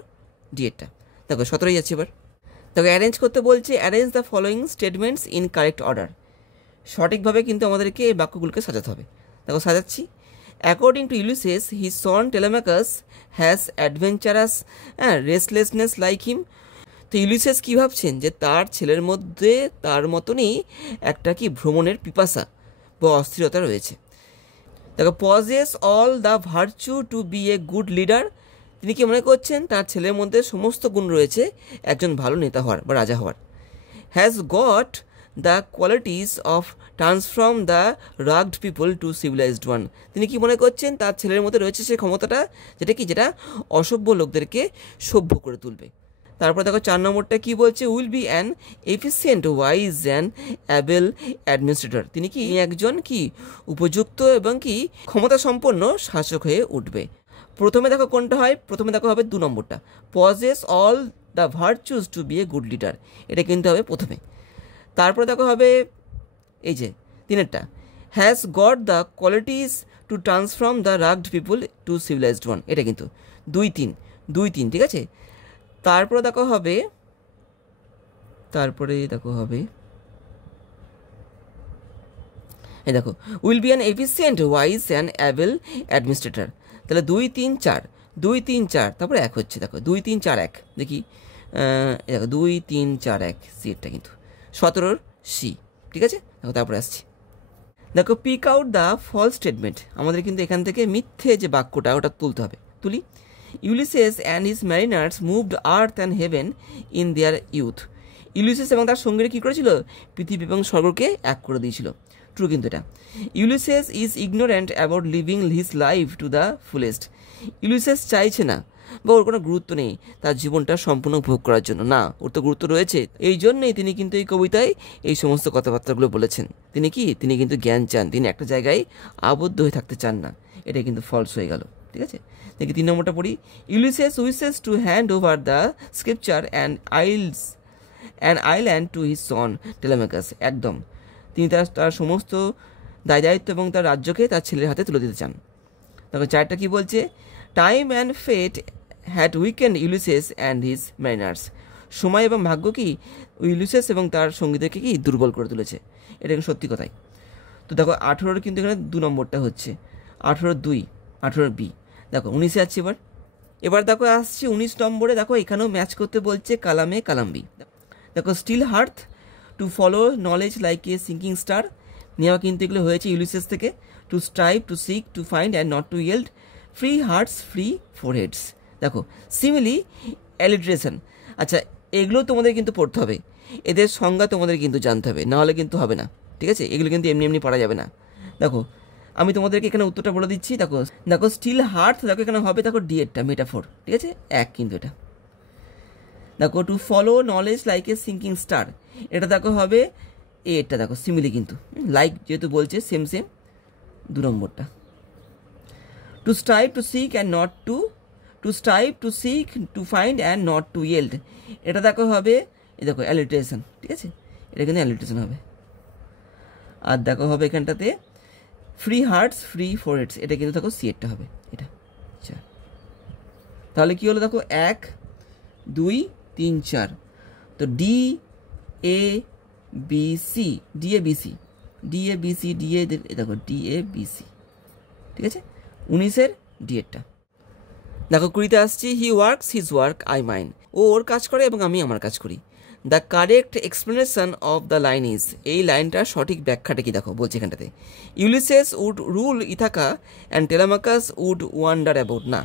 ডি এরটা। দেখো 17 যাচ্ছে এবার, দেখো অ্যারেঞ্জ করতে বলছে, arrange the following statements in correct order, সঠিকভাবে কিন্তু আমাদেরকে এই বাক্যগুলোকে সাজাতে হবে। দেখো সাজাচ্ছি, according to Ulysses his son Telemachus has adventurous restlessness like him. তো ইউলিসেস কী ভাবছেন, যে তার ছেলের মধ্যে তার মতনই একটা কি ভ্রমণের পিপাসা বা অস্থিরতা রয়েছে। দেখো possess all the virtue to be a good leader, তিনি কি মনে করছেন তার ছেলের মধ্যে সমস্ত গুণ রয়েছে একজন ভালো নেতা হওয়ার বা রাজা হওয়ার। Has got the qualities of transform the rugged people to civilised one. তিনি কি মনে করছেন তার ছেলের মধ্যে রয়েছে সেই ক্ষমতাটা, যেটা অসভ্য লোকদেরকে সভ্য করে তুলবে। তারপর দেখো 4 নম্বরটা কি বলছে, will be an efficient wise and able administrator. তিনি কি একজন কি উপযুক্ত এবং কি ক্ষমতা সম্পন্ন শাসক হয়ে উঠবে। প্রথমে দেখো কোনটা হয়, প্রথমে দেখো হবে 2 নম্বরটা, possess all the virtues to be a good leader, এটা কিন্তু হবে প্রথমে। তারপরে দেখো হবে এই যে 3-এরটা, has got the qualities to transform the rugged people to civilised one, এটা কিন্তু 2-3, ঠিক আছে। তারপরে দেখো হবে এই দেখো will be an efficient wise and able administrator. তাহলে 2-3-4, তারপরে 1 হচ্ছে, দেখো 2-3-4-1, দেখি দেখো 2-3-4-1 সিটটা কিন্তু 17 সি, ঠিক আছে। দেখো তারপরে আসছি, দেখো pick out the false statement, আমাদের কিন্তু এখান থেকে মিথ্যে যে বাক্যটা ওটা তুলতে হবে। তুলি, Ulysses and his Mariners moved earth and heaven in their youth. Ulysses এবং তার সঙ্গীরা কী করেছিল, পৃথিবী এবং স্বর্গকে এক করে দিয়েছিল। ট্রু কিন্তু এটা। Ulysses is ignorant about living his life to the fullest. Ulysses চাইছে না বা ওর কোনো গুরুত্ব নেই তার জীবনটা সম্পূর্ণ উপভোগ করার জন্য, না, ওর তো গুরুত্ব রয়েছে। এই জন্যই তিনি কিন্তু এই কবিতায় এই সমস্ত কথাবার্তাগুলো বলেছেন। তিনি কিন্তু জ্ঞান চান, তিনি একটা জায়গায় আবদ্ধ হয়ে থাকতে চান না। এটা কিন্তু ফলস হয়ে গেল, ঠিক আছে। দেখি 3 নম্বরটা পড়ি, Ulysses wishes to hand over the scripture and island to his son Telemachus. একদম, তিনি তার সমস্ত দায়িত্ব এবং তার রাজ্যকে তার ছেলের হাতে তুলে দিতে চান। তারপর 4টা কি বলছে, time and fate had weakened Ulysses and his mariners. সময় এবং ভাগ্য কি ইউলিসেস এবং তার সঙ্গীদেরকে কি দুর্বল করে তুলেছে, এটা কিন্তু সত্যি কথাই। তো দেখো 18 কিন্তু এখানে 2 নম্বরটা হচ্ছে 18 বি। দেখো 19-এ আসছি এবার দেখো আসছি 19 নম্বরে। দেখো এখানেও ম্যাচ করতে বলছে কালামে কালাম্বি। দেখো still hearth to follow knowledge like a sinking star, নেওয়া কিন্তু এগুলো হয়েছে ইউলিসেস থেকে। To strive, to seek, to find and not to yield, free hearts, free foreheads. দেখো সিমিলি, অ্যালিট্রেশন, আচ্ছা এগুলো তোমাদের কিন্তু পড়তে হবে, এদের সংজ্ঞা তোমাদের কিন্তু জানতে হবে, নাহলে কিন্তু হবে না, ঠিক আছে। এগুলো কিন্তু এমনি পড়া যাবে না। দেখো আমি তোমাদেরকে এখানে উত্তরটা বলে দিচ্ছি। দেখো স্টিল হার্থ, দেখো এখানে হবে, দেখো ডিএডটা মেটাফোর, ঠিক আছে, 1 কিন্তু এটা। দেখো two follow knowledge like a sinking star, এটা দেখো হবে এটা, দেখো সিমিলি কিন্তু লাইক যেহেতু বলছে সেম 2 নম্বরটা। To strive, to seek and not to strive, to seek, to find and not to yield, এটা দেখো হবে দেখো অ্যালিট্রেশন, ঠিক আছে, এটা কিন্তু অ্যালিট্রেশন হবে। আর দেখো হবে এখানটাতে ফ্রি হার্টস, ফ্রি ফোরহেডস, এটা কিন্তু দেখো সিএটটা হবে এটা। আচ্ছা তাহলে কি হলো, দেখো 1 2 3 4, তো ডি এ বি সি, দেখো DABC, ঠিক আছে। 19-এর ডিএডটা। দেখো 20-তে আসছি, he works his work I mine, ও ওর কাজ করে এবং আমি আমার কাজ করি। The correct explanation of the line is, এই লাইনটার সঠিক ব্যাখ্যাটা কি দেখো বলছে এখানটাতে, Ulysses would rule Ithaca and Telemachus would wander about. না,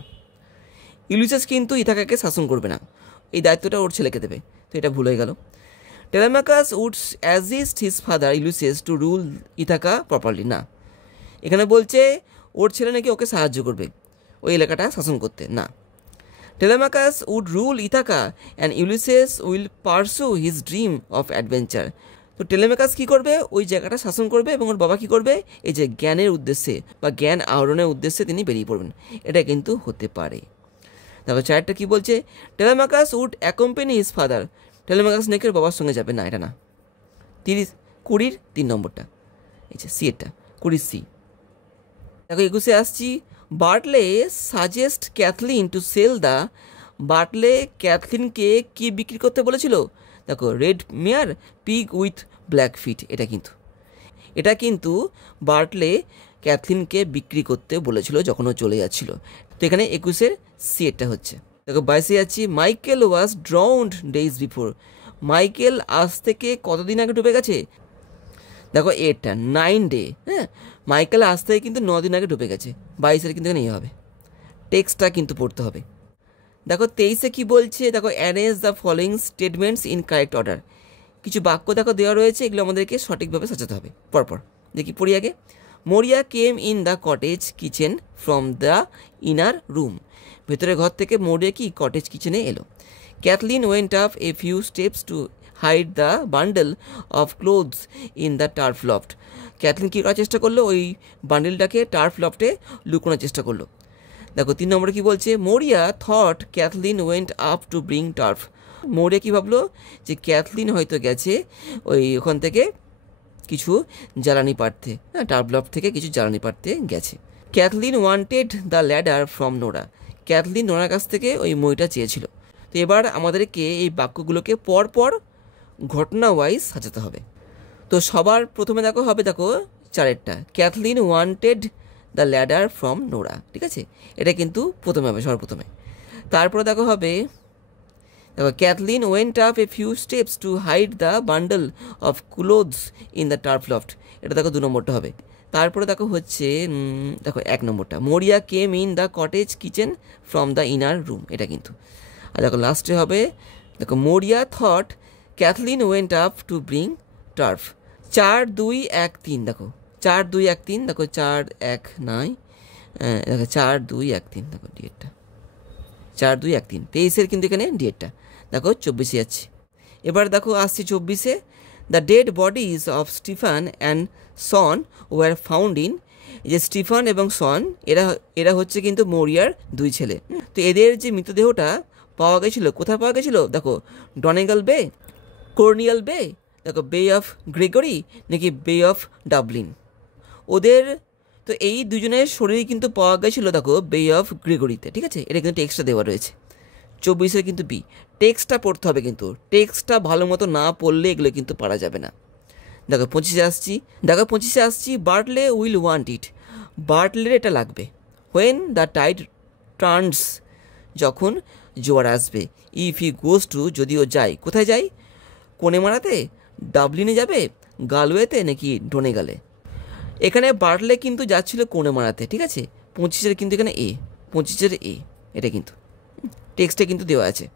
ইউলিসেস কিন্তু ইথাকাকে শাসন করবে না, এই দায়িত্বটা ওর ছেলেকে দেবে, তো এটা ভুল হয়ে গেল। Telemachus would assist his father Ulysses to rule Ithaca properly. না, এখানে বলছে ওর ছেলে নাকি ওকে সাহায্য করবে ওই এলাকাটা শাসন করতে। না, Telemachus would rule Ithaca and Ulysses will pursue his dream of adventure. তো টেলেমাকাস কী করবে, ওই জায়গাটা শাসন করবে এবং ওর বাবা কী করবে, এই যে জ্ঞানের উদ্দেশ্যে বা জ্ঞান আহরণের উদ্দেশ্যে তিনি বেরিয়ে পড়বেন, এটা কিন্তু হতে পারে। তারপর 4টা কী বলছে, টেলেমাকাস উড অ্যাকম্পানি হিজ ফাদার, টেলেমাকাস নাকি ওর বাবার সঙ্গে যাবে, না এটা না। 20-এর 3 নম্বরটা, এই যে সিএরটা 20 সি। দেখো 21-এ আসছি, Bartley suggest Cathleen to sell the, Bartley ক্যাথলিনকে কি বিক্রি করতে বলেছিল, দেখো red mare pig with black feet, এটা কিন্তু বার্টলে ক্যাথলিনকে বিক্রি করতে বলেছিল যখন ও চলে যাচ্ছিল। তো এখানে 21-এর সিএরটা হচ্ছে। দেখো 22-এ যাচ্ছি, Michael was drowned days before, Michael আজ থেকে কতদিন আগে ডুবে গেছে, দেখো এটা 9 ডে, হ্যাঁ, মাইকেল আজ থেকে কিন্তু 9 দিন আগে ডুবে গেছে। 22-এর কিন্তু এখানে হবে, টেক্সটটা কিন্তু পড়তে হবে। দেখো 23-এ কি বলছে, দেখো arrange the following statements in correct order. কিছু বাক্য দেখো দেওয়া রয়েছে, এগুলো আমাদেরকে সঠিকভাবে সাজাতে হবে পরপর। দেখি পড়ি আগে। Maurya came in the cottage kitchen from the inner room. ভেতরের ঘর থেকে মরিয়া কি কটেজ কিচেনে এলো। Cathleen went up a few steps to hide the bundle of clothes in the turf loft. Cathleen কী করার চেষ্টা করলো, ওই বান্ডেলটাকে টার্ফ লফটে লুকোনোর চেষ্টা করলো। দেখো 3 নম্বরে কি বলছে, Maurya thought Cathleen went up to bring turf. Maurya কী ভাবলো, যে ক্যাথলিন হয়তো গেছে ওখান থেকে কিছু জ্বালানি পাড়তে, হ্যাঁ টার্ফ লফট থেকে কিছু জ্বালানি পাড়তে গেছে। Cathleen wanted the ladder from Nora. Cathleen নোরার কাছ থেকে ওই মইটা চেয়েছিল। তো এবার আমাদেরকে এই বাক্যগুলোকে পরপর ঘটনা ওয়াইজ সাজাতে হবে। তো সবার প্রথমে দেখো হবে, দেখো 4-এরটা, Cathleen wanted the ladder from Nora, ঠিক আছে, এটা কিন্তু প্রথমে হবে সবার প্রথমে। তারপরে দেখো হবে, দেখো Cathleen went up a few steps to hide the bundle of clothes in the turf loft, এটা দেখো 2 নম্বরটা হবে। তারপরে দেখো হচ্ছে দেখো 1 নম্বরটা, Maurya came in the cottage kitchen from the inner room, এটা কিন্তু। আর দেখো লাস্টে হবে, দেখো Maurya thought Cathleen went up to bring turf. 4, 2, 1, 3, দেখো 4, 2, 1, 3, দেখো 4, 1 নয়, দেখো 4, 2, 1, 3, দেখো ডিএডটা 4, 2, 1, 3, 23-এর কিন্তু এখানে ডিএডটা দেখো 24-এ যাচ্ছে। এবার দেখো আসছে 24-এ, the dead bodies of Stephen and Shawn were found in. যে স্টিফান এবং সন এরা হচ্ছে কিন্তু মরিয়ার 2 ছেলে। তো এদের যে মৃতদেহটা পাওয়া গেছিলো, কোথায় পাওয়া গেছিলো, দেখো ডনেগাল বে, কর্নিয়াল বে, দেখো বে অফ গ্রেগরি নাকি বে অফ ডাবলিন। ওদের তো এই দুজনের শরীরই কিন্তু পাওয়া গেছিলো দেখো বে অফ গ্রেগরিতে, ঠিক আছে, এটা কিন্তু টেক্সটটা দেওয়া রয়েছে। 24-এর কিন্তু বি, টেক্সটটা পড়তে হবে, কিন্তু টেক্সটটা ভালো মতো না পড়লে এগুলো কিন্তু পারা যাবে না। দেখো 25-এ আসছি, বার্টলে উইল ওয়ান্ট ইট। বার্টলের এটা লাগবে। হোয়েন দ্য টাইড টার্নস, যখন জোয়ার আসবে। ইফ হি গোজ টু, যদিও যায়, কোথায় যায়, কোনেমারাতে, ডাবলিনে যাবে, গালওয়েতে নাকি ডোনেগালে। এখানে বার্টলে কিন্তু যাচ্ছিল কোনেমারাতে, ঠিক আছে। 25-এর কিন্তু এখানে এ, 25-এর এ, এটা কিন্তু টেক্সটে কিন্তু দেওয়া আছে।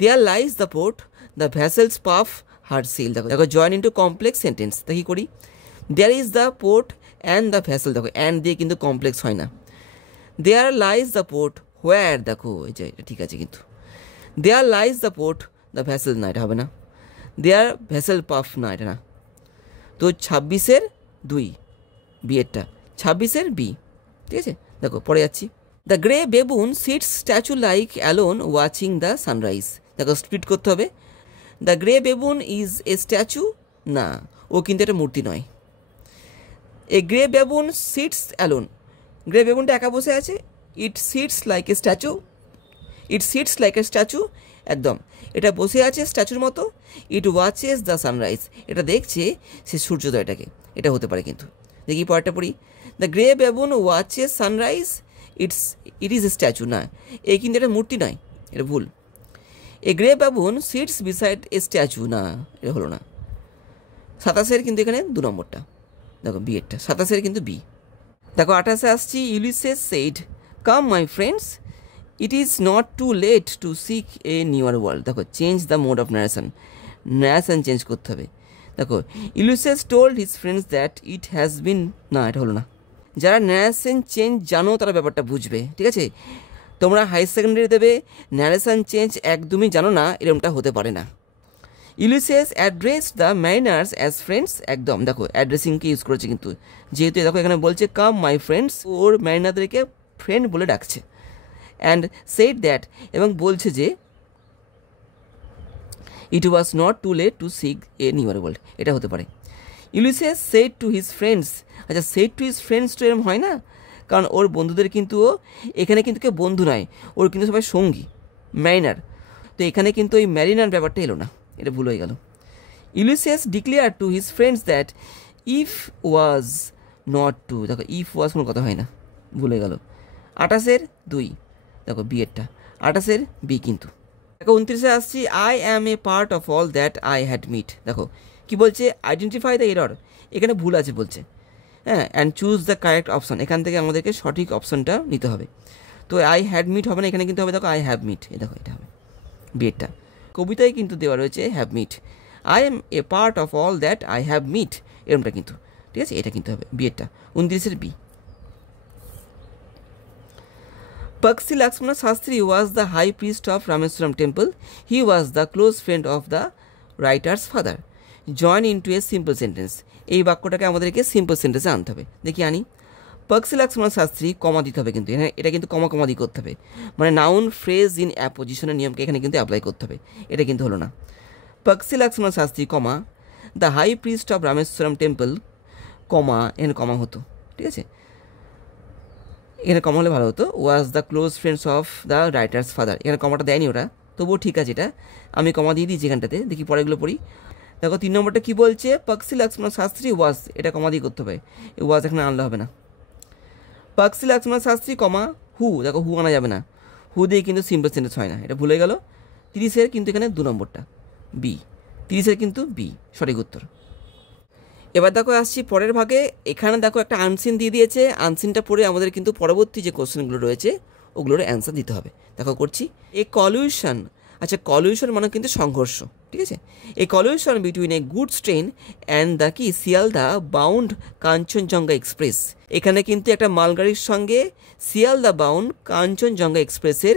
There lies the port, the vessels puff her sail. দেখো জয়েন ইন্টু কমপ্লেক্স সেন্টেন্স, দেখি করি। There is the port and the vessel, দেখো অ্যান্ড দিয়ে কিন্তু কমপ্লেক্স হয় না। There lies the port where, দেখো এই যে এটা ঠিক আছে, কিন্তু there lies the port the vessel, না এটা হবে না। দেয়ার ভ্যাসেল পাফ, না এটা না। তো 26-এর 2 বিয়েরটা, 26-এর বি, ঠিক আছে। দেখো পরে যাচ্ছি, the grey baboon sits statue like alone watching the sunrise. দেখো স্প্লিট করতে হবে। The grey baboon is a statue, না ও কিন্তু একটা মূর্তি নয়। A grey baboon sits alone, grey বেবুনটা একা বসে আছে। It sits like a statue, it sits like a statue, একদম এটা বসে আছে স্ট্যাচুর মতো। ইট ওয়াচেস দ্য সানরাইজ, এটা দেখছে সে সূর্যোদয়টাকে, এটা হতে পারে কিন্তু। দেখি পরেরটা পড়ি, the grey baboon watches sunrise, it is a statue, না এই কিন্তু এটা মূর্তি নয়, এটা ভুল। এ grey baboon seats beside a statue, না এটা হলো না। 27-এর কিন্তু এখানে 2 নম্বরটা, দেখো বি এরটা, 27-এর কিন্তু বি। দেখো 28-এ আসছি, Ulysses said come my friends, it is not too late to seek a newer world. দেখো change the mode of narration, narration change করতে হবে। দেখো Ulysses told his friends that it has been, না এটা হলো না। যারা ন্যারেশন চেঞ্জ জানো তারা ব্যাপারটা বুঝবে, ঠিক আছে। তোমরা হাই সেকেন্ডারি দেবে, ন্যারেশন চেঞ্জ একদমই জানো না, এরকমটা হতে পারে না। Ulysses addressed the Mariners as friends, একদম দেখো অ্যাড্রেসিংকে ইউজ করেছে কিন্তু, যেহেতু দেখো এখানে বলছে কাম মাই ফ্রেন্ডস, ওর ম্যারিনারদেরকে ফ্রেন্ড বলে ডাকছে। অ্যান্ড সেড দ্যাট, এবং বলছে যে it was not too late to seek a newer world, এটা হতে পারে। Ulysses said to his friends, আচ্ছা সেড টু হিজ ফ্রেন্ডস তো এরকম হয় না, কারণ ওর বন্ধুদের কিন্তু ও এখানে কিন্তু কেউ বন্ধু নয়, ওর কিন্তু সবাই সঙ্গী, ম্যারিনার। তো এখানে কিন্তু ওই ম্যারিনার ব্যাপারটা এলো না, এটা ভুল হয়ে গেল। Ulysses declare to his friends that if was not to, দেখো ইফ ওয়াজ কোনো কথা হয় না, ভুল হয়ে গেল। 28-এর 2, দেখো বি এরটা, 28-এর বি কিন্তু। দেখো 29-এ আসছি, I am a part of all that I had met. দেখো কি বলছে, আইডেন্টিফাই দ্য এরর, এখানে ভুল আছে বলছে, হ্যাঁ, and choose the correct option, এখান থেকে আমাদেরকে সঠিক অপশনটা নিতে হবে। তো তো আই হ্যাড মিট হবে না, এখানে কিন্তু হবে দেখো আই হ্যাভ মিট, এই দেখো এটা হবে বিয়েরটা। কবিতায় কিন্তু দেওয়া রয়েছে have met, I am a part of all that I have met, এরমটা কিন্তু, ঠিক আছে, এটা কিন্তু হবে বিয়েরটা 29-এর B. Paksi Lakshmana Shastri was the high priest of Rameswaram temple. He was the close friend of the writer's father. Join into a simple sentence. এই বাক্যটাকে আমাদেরকে সিম্পল সেন্টেন্সে আনতে হবে। দেখি আনি। পাকসি লক্ষ্মণ শাস্ত্রী কমা দিতে হবে, কিন্তু এটা কিন্তু কমা কমা দিয়ে করতে হবে, মানে নাউন ফ্রেজ ইন অ্যাপোজিশনের নিয়মকে এখানে কিন্তু অ্যাপ্লাই করতে হবে, এটা কিন্তু হলো না। Paksi Lakshmana Shastri comma the high priest of Rameswaram temple comma, এখানে কমা হতো, ঠিক আছে, এখানে কমা হলে ভালো হতো। Was the close friends of the writer's father, এখানে কমাটা দেয়নি ওরা, তবুও ঠিক আছে, এটা আমি কমা দিয়ে দিয়েছি এখানটাতে। দেখি পরেগুলো পড়ি। দেখো 3 নম্বরটা কী বলছে, পাকসি লক্ষ্মণ শাস্ত্রী ওয়াজ, এটা কমা দিয়ে করতে হবে, ওয়াজ এখানে আনলে হবে না। পাকসি লক্ষ্মণ শাস্ত্রী কমা হু, দেখো হু আনা যাবে না, হু দিয়ে কিন্তু সিম্পল সেন্টেন্স হয় না, এটা ভুলে গেল। 30-এর কিন্তু এখানে 2 নম্বরটা বি, 30-এর কিন্তু বি সঠিক উত্তর। এবার দেখো আসছি পরের ভাগে। এখানে দেখো একটা আনসিন দিয়ে দিয়েছে, আনসিনটা পড়ে আমাদের কিন্তু পরবর্তী যে কোশ্চেনগুলো রয়েছে ওগুলোর অ্যান্সার দিতে হবে। দেখো করছি, এ কলিউশন, আচ্ছা কলিউশন মানে কিন্তু সংঘর্ষ, ঠিক আছে, a collision between a goods train and the কি শিয়ালদা বাউন্ড কাঞ্চনজঙ্ঘা এক্সপ্রেস, এখানে কিন্তু একটা মালগাড়ির সঙ্গে শিয়ালদা বাউন্ড কাঞ্চনজঙ্ঘা এক্সপ্রেসের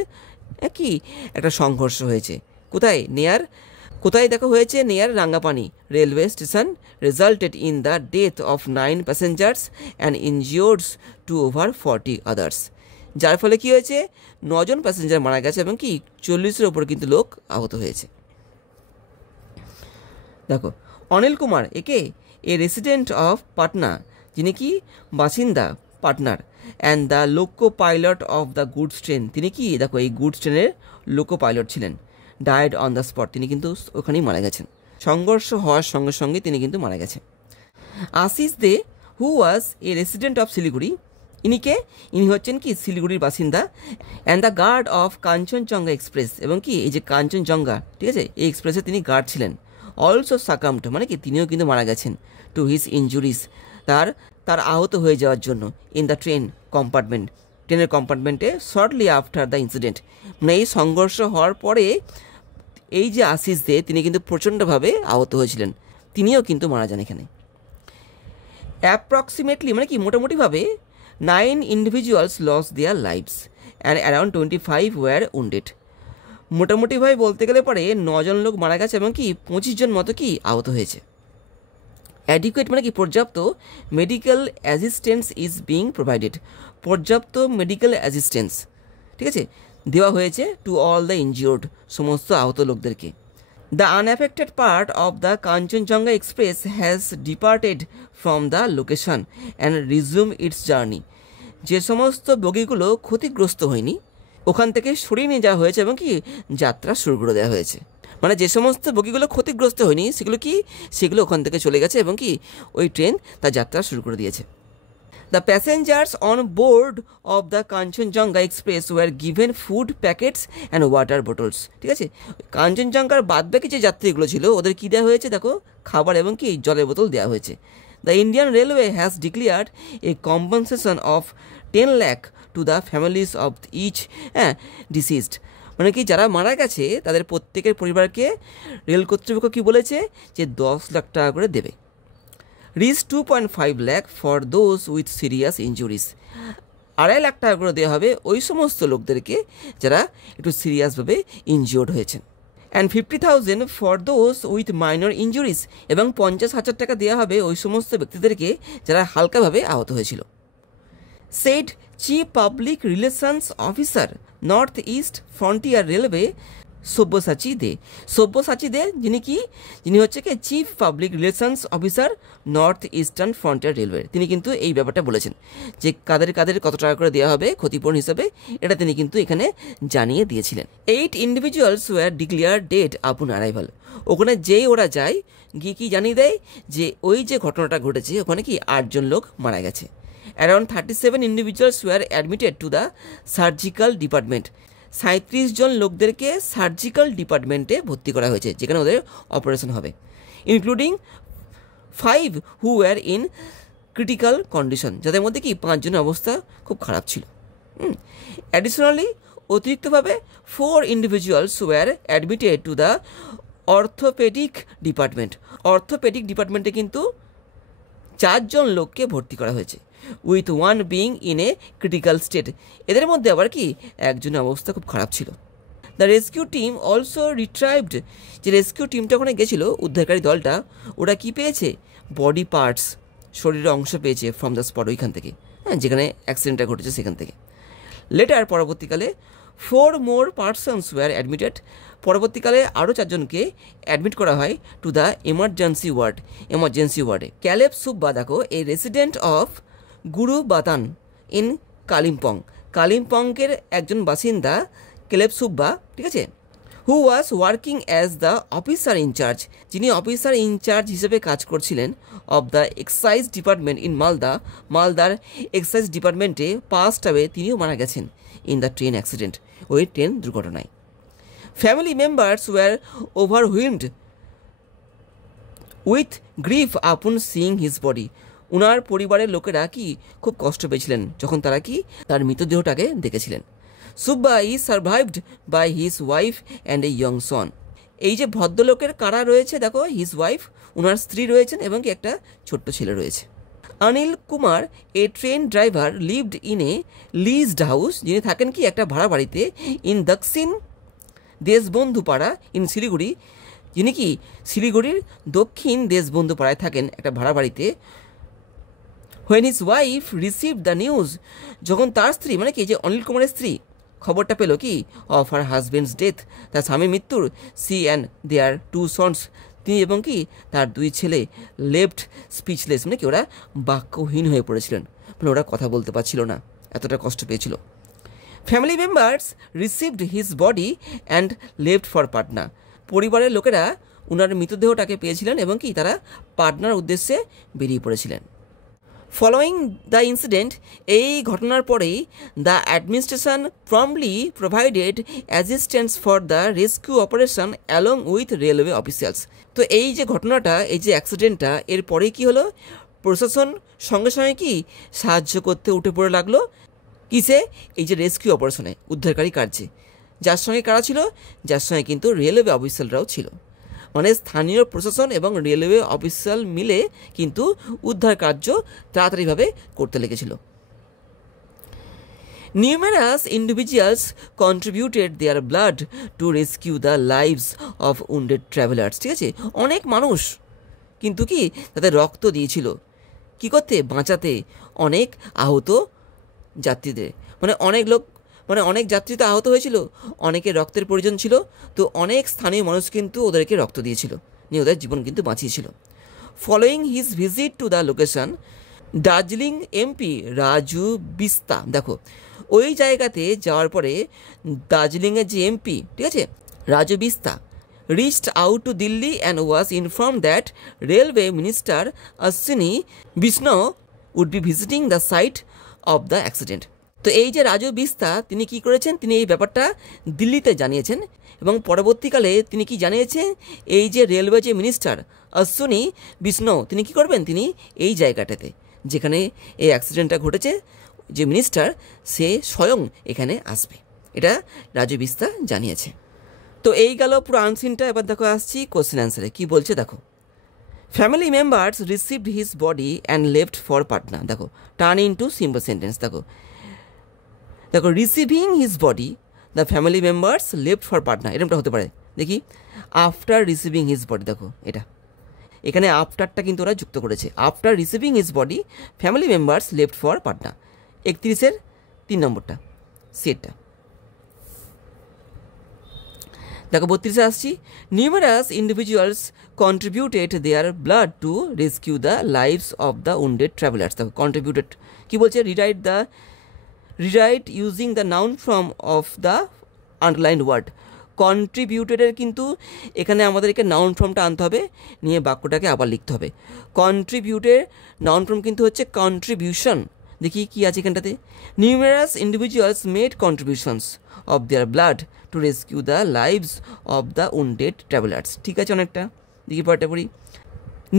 কি একটা সংঘর্ষ হয়েছে। কোথায়? কোথায় দেখো হয়েছে? Near Rangapani railway station, resulted in the death of 9 passengers and injuries to over 40 others, যার ফলে কি হয়েছে 9 জন প্যাসেঞ্জার মারা গেছে এবং কি 40-এর ওপর কিন্তু লোক আহত হয়েছে। দেখো অনিল কুমার একে এ রেসিডেন্ট অফ পাটনা, যিনি কি বাসিন্দা পাটনার, and the loco pilot of the goods train, তিনি কি দেখো এই গুডস ট্রেনের লোকো পাইলট ছিলেন, ডায়েড অন দ্য স্পট, তিনি কিন্তু ওখানেই মারা গেছেন, সংঘর্ষ হওয়ার সঙ্গে সঙ্গে তিনি কিন্তু মারা গেছেন। Ashis De who was a resident of Siliguri, ইনি হচ্ছেন কি শিলিগুড়ির বাসিন্দা, and the guard of Kanchenjunga Express, এবং কি এই যে কাঞ্চনজঙ্ঘা, ঠিক আছে, এই এক্সপ্রেসে তিনি গার্ড ছিলেন। অলসো সাকামড মানে কি তিনিও কিন্তু মারা গেছেন, টু হিজ ইনজুরিস, তার আহত হয়ে যাওয়ার জন্য, ইন দ্য ট্রেন কম্পার্টমেন্ট, ট্রেনের কম্পার্টমেন্টে, শর্টলি আফটার দ্য ইনসিডেন্ট, মানে এই সংঘর্ষ হওয়ার পরে এই যে আশিস দে তিনি কিন্তু প্রচণ্ডভাবে আহত হয়েছিলেন, তিনিও কিন্তু মারা যান এখানে। অ্যাপ্রক্সিমেটলি মানে কি মোটামুটিভাবে 9 individuals lost their lives and around 25 were wounded, মোটামুটিভাবে বলতে গেলে পরে 9 জন লোক মারা গেছে এবং কি 25 জন মতো কি আহত হয়েছে। অ্যাডিকুয়েট মানে কি পর্যাপ্ত, medical assistance is being provided, পর্যাপ্ত মেডিকেল অ্যাসিস্ট্যান্স, ঠিক আছে, দেওয়া হয়েছে টু অল দ্য ইনজিওর্ড, সমস্ত আহত লোকদেরকে। The unaffected part of the Kanchenjunga express has departed from the location and resume it's journey, যে সমস্ত বগিগুলো ক্ষতিগ্রস্ত হয়নি ওখান থেকে সরিয়ে নিয়ে যাওয়া হয়েছে এবং কি যাত্রা শুরু করে দেওয়া হয়েছে, মানে যে সমস্ত বগিগুলো ক্ষতিগ্রস্ত হয়নি সেগুলো ওখান থেকে চলে গেছে এবং কি ওই ট্রেন তার যাত্রা শুরু করে দিয়েছে। The passengers on board of the Kanchenjunga Express were given food packets and water bottles, ঠিক আছে, কাঞ্চনজঙ্ঘার বাদবাকি যে যাত্রীগুলো ছিল ওদের কী দেওয়া হয়েছে দেখো, খাবার এবং কি জলের বোতল দেওয়া হয়েছে। The Indian Railway has declared a compensation of 10 lakh to the families of each deceased, মানে কি যারা মারা গেছে তাদের প্রত্যেকের পরিবারকে রেল কর্তৃপক্ষ কী বলেছে যে 10 লাখ টাকা করে দেবে। Reach 2.5 lakh for those with serious injuries, 2.5 lakh টাকা করে দেওয়া হবে ওই সমস্ত লোকদেরকে যারা একটু সিরিয়াসভাবে ইনজিওর্ড হয়েছেন, and 50,000 for those with minor injuries, এবং 50,000 টাকা দেওয়া হবে ওই সমস্ত ব্যক্তিদেরকে যারা হালকাভাবে আহত হয়েছিল। Said chief public relations officer north east frontier railway Sabyasachi De, যিনি হচ্ছে কি chief public relations officer north eastern frontier railway, তিনি কিন্তু এই ব্যাপারটা বলেছেন যে কাদের কত টাকা করে দেওয়া হবে ক্ষতিপূরণ হিসেবে, এটা তিনি কিন্তু এখানে জানিয়ে দিয়েছিলেন। 8 ইন্ডিভিজুয়ালস ওয়ার ডিক্লেয়ার ডেড আপন অ্যারাইভাল, ওখানে যেই ওরা যায় গিয়ে কি জানিয়ে দেয় যে ওই যে ঘটনাটা ঘটেছে ওখানে কি 8 জন লোক মারা গেছে। Around 37 individuals were admitted to the surgical department, 37 জন লোকদেরকে সার্জিক্যাল ডিপার্টমেন্টে ভর্তি করা হয়েছে যেখানে ওদের অপারেশন হবে, including 5 who were in critical condition, যাদের মধ্যে কি 5 জনের অবস্থা খুব খারাপ ছিল, অ্যাডিশনালি অতিরিক্তভাবে 4 individuals were admitted to the orthopaedic department. Orthopaedic ডিপার্টমেন্টে কিন্তু 4 জন লোককে ভর্তি করা হয়েছে, with one being in a critical state. এদের মধ্যে আবার কি একজনের অবস্থা খুব খারাপ ছিল। The rescue team also retrieved, যে রেস্কিউ টিমটা ওখানে গেছিলো, উদ্ধারকারী দলটা, ওরা কি পেয়েছে? বডি পার্টস, শরীরের অংশ পেয়েছে ফ্রম দ্য স্পট, ওইখান থেকে, হ্যাঁ, যেখানে অ্যাক্সিডেন্টটা ঘটেছে সেখান থেকে। লেটার, পরবর্তীকালে 4 মোর পার্সনস ওয়্যার অ্যাডমিটেড, পরবর্তীকালে আরও 4 জনকে অ্যাডমিট করা হয় টু দ্য এমার্জেন্সি ওয়ার্ডে। ক্যালেব সুব্বা, দেখো, a resident of Gurubathan in কালিম্পংয়ের একজন বাসিন্দা ক্যালেব সুব্বা, ঠিক আছে, who was working as the officer in charge, যিনি অফিসার ইনচার্জ হিসেবে কাজ করছিলেন of the excise department in মালদার এক্সাইজ ডিপার্টমেন্টে পাস্ট অ্যাওয়ে, তিনিও মারা গেছেন ইন দ্য ট্রেন অ্যাক্সিডেন্ট, ওই ট্রেন দুর্ঘটনায়। Family members were overwhelmed with grief upon seeing his body, উনার পরিবারের লোকেরা কি খুব কষ্ট পেয়েছিলেন যখন তারা কি তার মৃতদেহটাকে দেখেছিলেন। Subba is survived by his wife and a young son, এই যে ভদ্রলোকের কারা রয়েছে, দেখো, হিজ ওয়াইফ, উনার স্ত্রী রয়েছেন এবং কি একটা ছোট্ট ছেলে রয়েছে। Anil Kumar, a train driver, lived in a leased house, যিনি থাকেন কি একটা ভাড়া বাড়িতে, ইন দক্ষিণ দেশবন্ধু পাড়া ইন শিলিগুড়ি, যিনি কি শিলিগুড়ির দক্ষিণ দেশবন্ধু পাড়ায় থাকেন একটা ভাড়া বাড়িতে। When his wife received the news, যখন তার স্ত্রী, মানে কি যে অনিল কুমারের স্ত্রী, খবরটা পেল কি অফ হার হাজবেন্ডস ডেথ, তার স্বামীর মৃত্যুর, সি অ্যান্ড দেয়ার 2 সন্স, তিনি এবং কি তার 2 ছেলে, লেফট স্পিচলেস, মানে কি ওরা বাক্যহীন হয়ে পড়েছিলেন, মানে ওরা কথা বলতে পারছিল না, এতটা কষ্ট পেয়েছিল। Family members received his body and left for Patna, পরিবারের লোকেরা ওনার মৃতদেহটাকে পেয়েছিলেন এবং কি তারা পাটনার উদ্দেশ্যে বেরিয়ে পড়েছিলেন। ফলোয়িং দ্য ইনসিডেন্ট, এই ঘটনার পরেই the administration promptly provided assistance for the rescue operation along with railway officials. তো এই যে ঘটনাটা, এই যে অ্যাক্সিডেন্টটা, এর পরেই কী হলো, প্রশাসন সঙ্গে সঙ্গে কি সাহায্য করতে উঠে পড়ে লাগলো, কিসে? এই যে রেস্কিউ অপারেশনে, উদ্ধারকারী কার্যে। যার সঙ্গে কারা ছিল? যার সঙ্গে কিন্তু রেলওয়ে অফিসিয়ালরাও ছিল, মানে স্থানীয় প্রশাসন এবং রেলওয়ে অফিসিয়াল মিলে কিন্তু উদ্ধার কার্য তাড়াতাড়িভাবে করতে লেগেছিল। Numerous individuals contributed their blood to rescue the lives of wounded travellers, ঠিক আছে, অনেক মানুষ কিন্তু কি তাদের রক্ত দিয়েছিল, কি করতে? বাঁচাতে অনেক আহত যাত্রীদের, মানে অনেক যাত্রী তো আহত হয়েছিল, অনেকের রক্তের প্রয়োজন ছিল, তো অনেক স্থানীয় মানুষ কিন্তু ওদেরকে রক্ত দিয়েছিল, নিয়ে ওদের জীবন কিন্তু বাঁচিয়েছিল। Following his visit to the location, Darjeeling MP Raju Bista, দেখো, ওই জায়গাতে যাওয়ার পরে দার্জিলিংয়ের যে এমপি, ঠিক আছে, রাজু বিস্তা, reached out to Delhi and was informed that Railway Minister Ashwini Vaishnaw would be visiting the site of the accident. তো এই যে রাজু বিস্তা, তিনি কি করেছেন? তিনি এই ব্যাপারটা দিল্লিতে জানিয়েছেন এবং পরবর্তীকালে তিনি কি জানিয়েছেন? এই যে রেলওয়ে যে মিনিস্টার অশ্বিনী বৈষ্ণব, তিনি কি করবেন? তিনি এই জায়গাটাতে যেখানে এই অ্যাক্সিডেন্টটা ঘটেছে, যে মিনিস্টার, সে স্বয়ং এখানে আসবে, এটা রাজু বিস্তা জানিয়েছে। তো এই গেল পুরো আনসিনটা। এবার দেখো আসছি কোশ্চেন অ্যান্সারে, কী বলছে দেখো। Family members received his body and left for Patna, দেখো, টার্ন ইনটু সিম্পল সেন্টেন্স। দেখো receiving his body, the family members left for Patna, এরকমটা হতে পারে। দেখি, আফটার রিসিভিং হিজ বডি, দেখো এটা এখানে আফটারটা কিন্তু ওরা যুক্ত করেছে। After receiving his body family members left for Patna, 31-এর 3 নম্বরটা সেটটা। দেখো 32-এ আসছি, numerous individuals contributed their blood to rescue the lives of the wounded travellers. দেখো কন্ট্রিবিউটেড কী বলছে? Rewrite using the noun form of the underlined word. কন্ট্রিবিউটেডের কিন্তু এখানে আমাদেরকে নাউন ফর্মটা আনতে হবে, নিয়ে বাক্যটাকে আবার লিখতে হবে। কন্ট্রিবিউটের নাউন ফর্ম কিন্তু হচ্ছে কন্ট্রিবিউশন। দেখি কি আছে এখানটাতে, numerous individuals made contributions of their blood to rescue the lives of the wounded travellers. ঠিক আছে অনেকটা, দেখি পরটা পড়ি।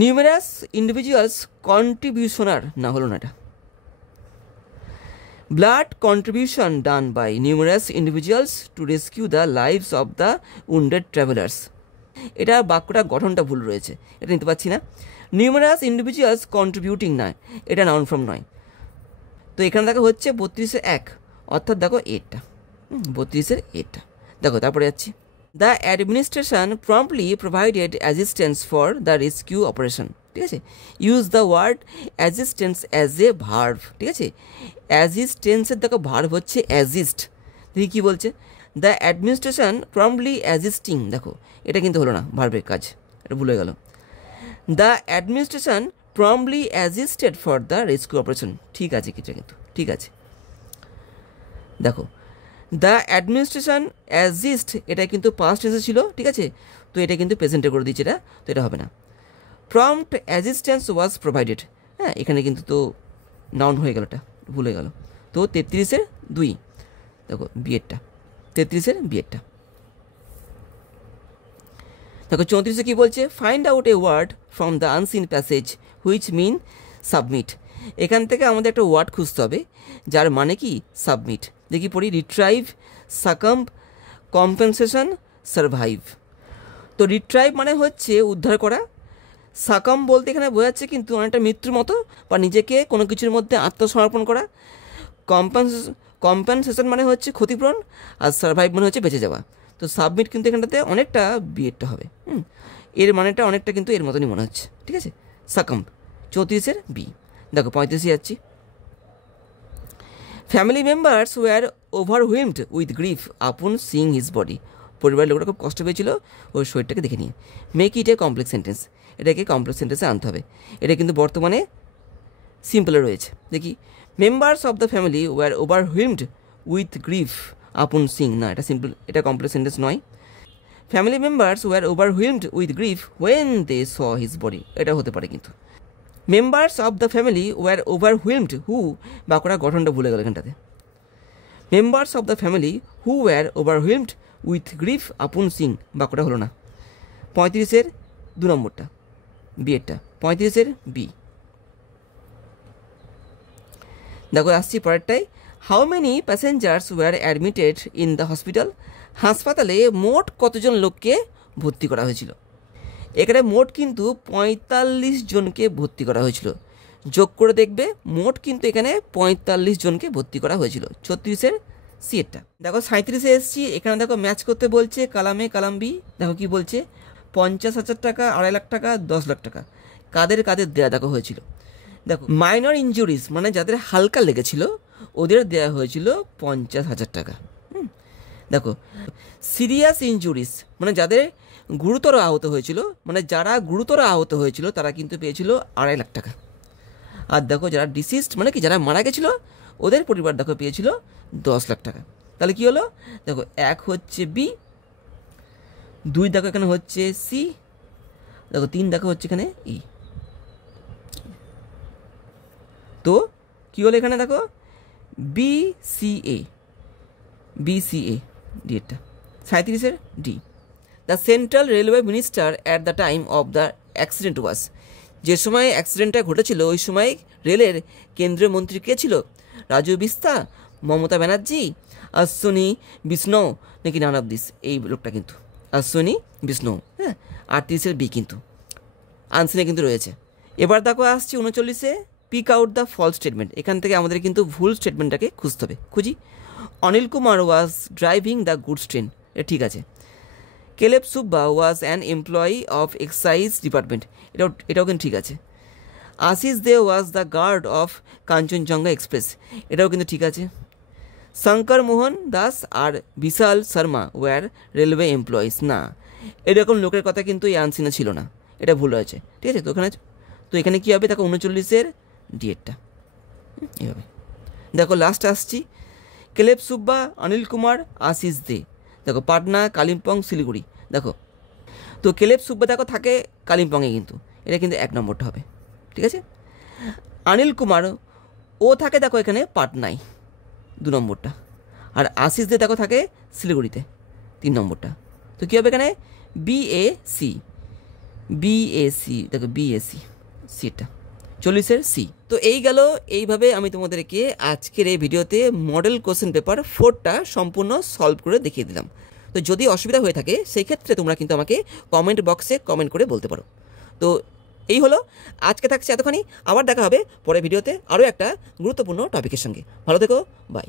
নিউমারাস ইন্ডিভিজুয়ালস কন্ট্রিবিউশনার, না হলো না এটা, blood contribution done by numerous individuals to rescue the lives of the wounded travellers. এটা বাক্যটা গঠনটা ভুল রয়েছে, এটা নিতে পারছি না। নিউমারাস ইন্ডিভিজুয়ালস কন্ট্রিবিউটিং নয়, এটা নাউন ফর্ম নয়। তো এখানে দেখো হচ্ছে 32-1, অর্থাৎ দেখো এটা 32-8 দেখো। তারপরে যাচ্ছি, the administration promptly provided assistance for the rescue operation. ঠিক আছে, use the word assistance as a verb. ঠিক আছে, অ্যাসিস্ট্যান্সের দেখো ভার্ব হচ্ছে অ্যাসিস্ট। দেখি কী বলছে, দ্য অ্যাডমিনিস্ট্রেশন প্রম্পটলি অ্যাসিস্টিং, দেখো এটা কিন্তু হলো না, ভার্বের কাজ, এটা ভুলে গেল। The administration promptly assisted for the rescue operation, ঠিক আছে কিছু কিন্তু ঠিক আছে। দেখো দ্য অ্যাডমিনিস্ট্রেশন অ্যাসিস্ট, এটা কিন্তু পাস্ট টেন্সে ছিল, ঠিক আছে, তো এটা কিন্তু প্রেজেন্টে করে দিচ্ছে এটা, তো এটা হবে না। প্রম্পট অ্যাসিস্ট্যান্স ওয়াজ প্রোভাইডেড, হ্যাঁ এখানে কিন্তু তো নাউন হয়ে গেল, এটা ভুলে গেল। তো 33-2 দেখো বিয়েরটা, 33 বিয়েরটা। দেখো 34 কী বলছে, find out a word from the unseen passage which mean submit. এখান থেকে আমাদের একটা ওয়ার্ড খুঁজতে হবে যার মানে কি সাবমিট। দেখি পড়ি, রিট্রাইভ, সাকাম্ব, কম্পেনসেশন, সারভাইভ। তো রিট্রাইভ মানে হচ্ছে উদ্ধার করা, সাকাম বলতে এখানে বোঝাচ্ছে কিন্তু অনেকটা মৃত্যুর মতো বা নিজেকে কোনো কিছুর মধ্যে আত্মসমর্পণ করা। কম্পেনসেশন মানে হচ্ছে ক্ষতিপূরণ, আর সারভাইভ মানে হচ্ছে বেঁচে যাওয়া। তো সাবমিট কিন্তু এখানটাতে অনেকটা বিয়েরটা হবে, এর মানেটা অনেকটা কিন্তু এর মতনই মনে হচ্ছে, ঠিক আছে। Succumb 34 B. দেখো 35 যাচ্ছি, family members were overwhelmed with grief upon seeing his body. পরিবারের লোকরা খুব কষ্ট পেয়েছিল ওর শরীরটাকে দেখে নিয়ে। Make it a complex sentence, এটাকে কমপ্লেক্স সেন্টেন্সে আনতে হবে। এটা কিন্তু বর্তমানে সিম্পলে রয়েছে। দেখি, members of the family were overwhelmed with grief upon seeing, না এটা সিম্পল, এটা কমপ্লেক্স সেন্টেন্স নয়। Family members were overwhelmed with grief when they saw his body, এটা হতে পারে কিন্তু। Members of the family were overwhelmed who, বাঁকুড়া গঠনটা ভুলে গেল এখানটাতে। Members of the family who were overwhelmed with grief upon seeing, Bankura হলো না। 35 2 নম্বরটা বিয়েরটা, 35 বি। দেখো আসছি পরেরটাই, how many passengers were admitted in the hospital. হাসপাতালে মোট কতজন লোককে ভর্তি করা হয়েছিল। এখানে মোট কিন্তু 45 জনকে ভর্তি করা হয়েছিল। যোগ করে দেখবে মোট কিন্তু এখানে 45 জনকে ভর্তি করা হয়েছিল। 36 সিএরটা। দেখো 37 এসছি, এখানে দেখো ম্যাচ করতে বলছে কালামে কালাম বি। দেখো কি বলছে, 50,000 টাকা, 2.5 লাখ টাকা, 10 লাখ টাকা কাদের কাদের দেওয়া দেখো হয়েছিল। দেখো মাইনর ইনজুরিস মানে যাদের হালকা লেগেছিল ওদের দেওয়া হয়েছিল 50,000 টাকা। দেখো সিরিয়াস ইনজুরিস মানে যাদের গুরুতর আহত হয়েছিল, মানে যারা গুরুতর আহত হয়েছিল তারা কিন্তু পেয়েছিল 2.5 লাখ টাকা। আর দেখো যারা ডিসিজড মানে কি যারা মারা গেছিলো ওদের পরিবার দেখো পেয়েছিল 10 লাখ টাকা। তাহলে কি হলো, দেখো 1 হচ্ছে বি, 2 দেখো এখানে হচ্ছে সি, দেখো 3 দেখো হচ্ছে এখানে ই। তো কি হলো এখানে দেখো বিসিএ, বিসিএ ডিটা 37 D. The central railway minister at the time of the accident was. যে সময় অ্যাক্সিডেন্টটা ঘটেছিল ওই সময় রেলের কেন্দ্রীয় মন্ত্রী কে ছিল, রাজু বিস্তা, মমতা ব্যানার্জি, অশ্বিনী বিষ্ণু, নাকি নান অফ দিস। এই লোকটা কিন্তু অশ্বিনী বিষ্ণু, হ্যাঁ। 38 বি কিন্তু আনসারে কিন্তু রয়েছে। এবার দেখো আসছি 39-এ, pick out the false statement. এখান থেকে আমাদের কিন্তু ভুল স্টেটমেন্টটাকে খুঁজতে হবে। খুঁজি, Anil Kumar was driving the goods train, এটা ঠিক আছে। Caleb Subba was an employee of excise department, এটাও কিন্তু ঠিক আছে। Ashish De was the guard of Kanchenjunga express, এটাও কিন্তু ঠিক আছে। শঙ্কর মোহন দাস আর Vishal Sharma were railway employees, না এরকম লোকের কথা কিন্তু এই আনসিনে ছিল না, এটা ভুল হয়েছে, ঠিক আছে। তো এখানে কী হবে, দেখো 39-এর ডিএটটা এইভাবে। দেখো লাস্ট আসছি, কেলেব সুব্বা, অনিল কুমার, আশিস দে, দেখো পাটনা, কালিম্পং, শিলিগুড়ি। দেখো তো কেলেব সুব্বা দেখো থাকে কালিম্পংয়ে, কিন্তু এটা কিন্তু 1 নম্বরটা হবে, ঠিক আছে। অনিল কুমার ও থাকে দেখো এখানে পাটনায়, 2 নম্বরটা। আর আশিস দে দেখো থাকে শিলিগুড়িতে, 3 নম্বরটা। তো কী হবে এখানে বিএসি, বিএসি দেখো বিএসি সিটা 40-এর সি। তো এই গেল, এইভাবে আমি তোমাদেরকে আজকের এই ভিডিওতে মডেল কোশ্চেন পেপার 4টা সম্পূর্ণ সলভ করে দেখিয়ে দিলাম। তো যদি অসুবিধা হয়ে থাকে সেই ক্ষেত্রে তোমরা কিন্তু আমাকে কমেন্ট বক্সে কমেন্ট করে বলতে পারো। তো এই হলো আজকে, থাকছে এতখানি। আবার দেখা হবে পরের ভিডিওতে আরও একটা গুরুত্বপূর্ণ টপিকের সঙ্গে। ভালো থেকো, বাই।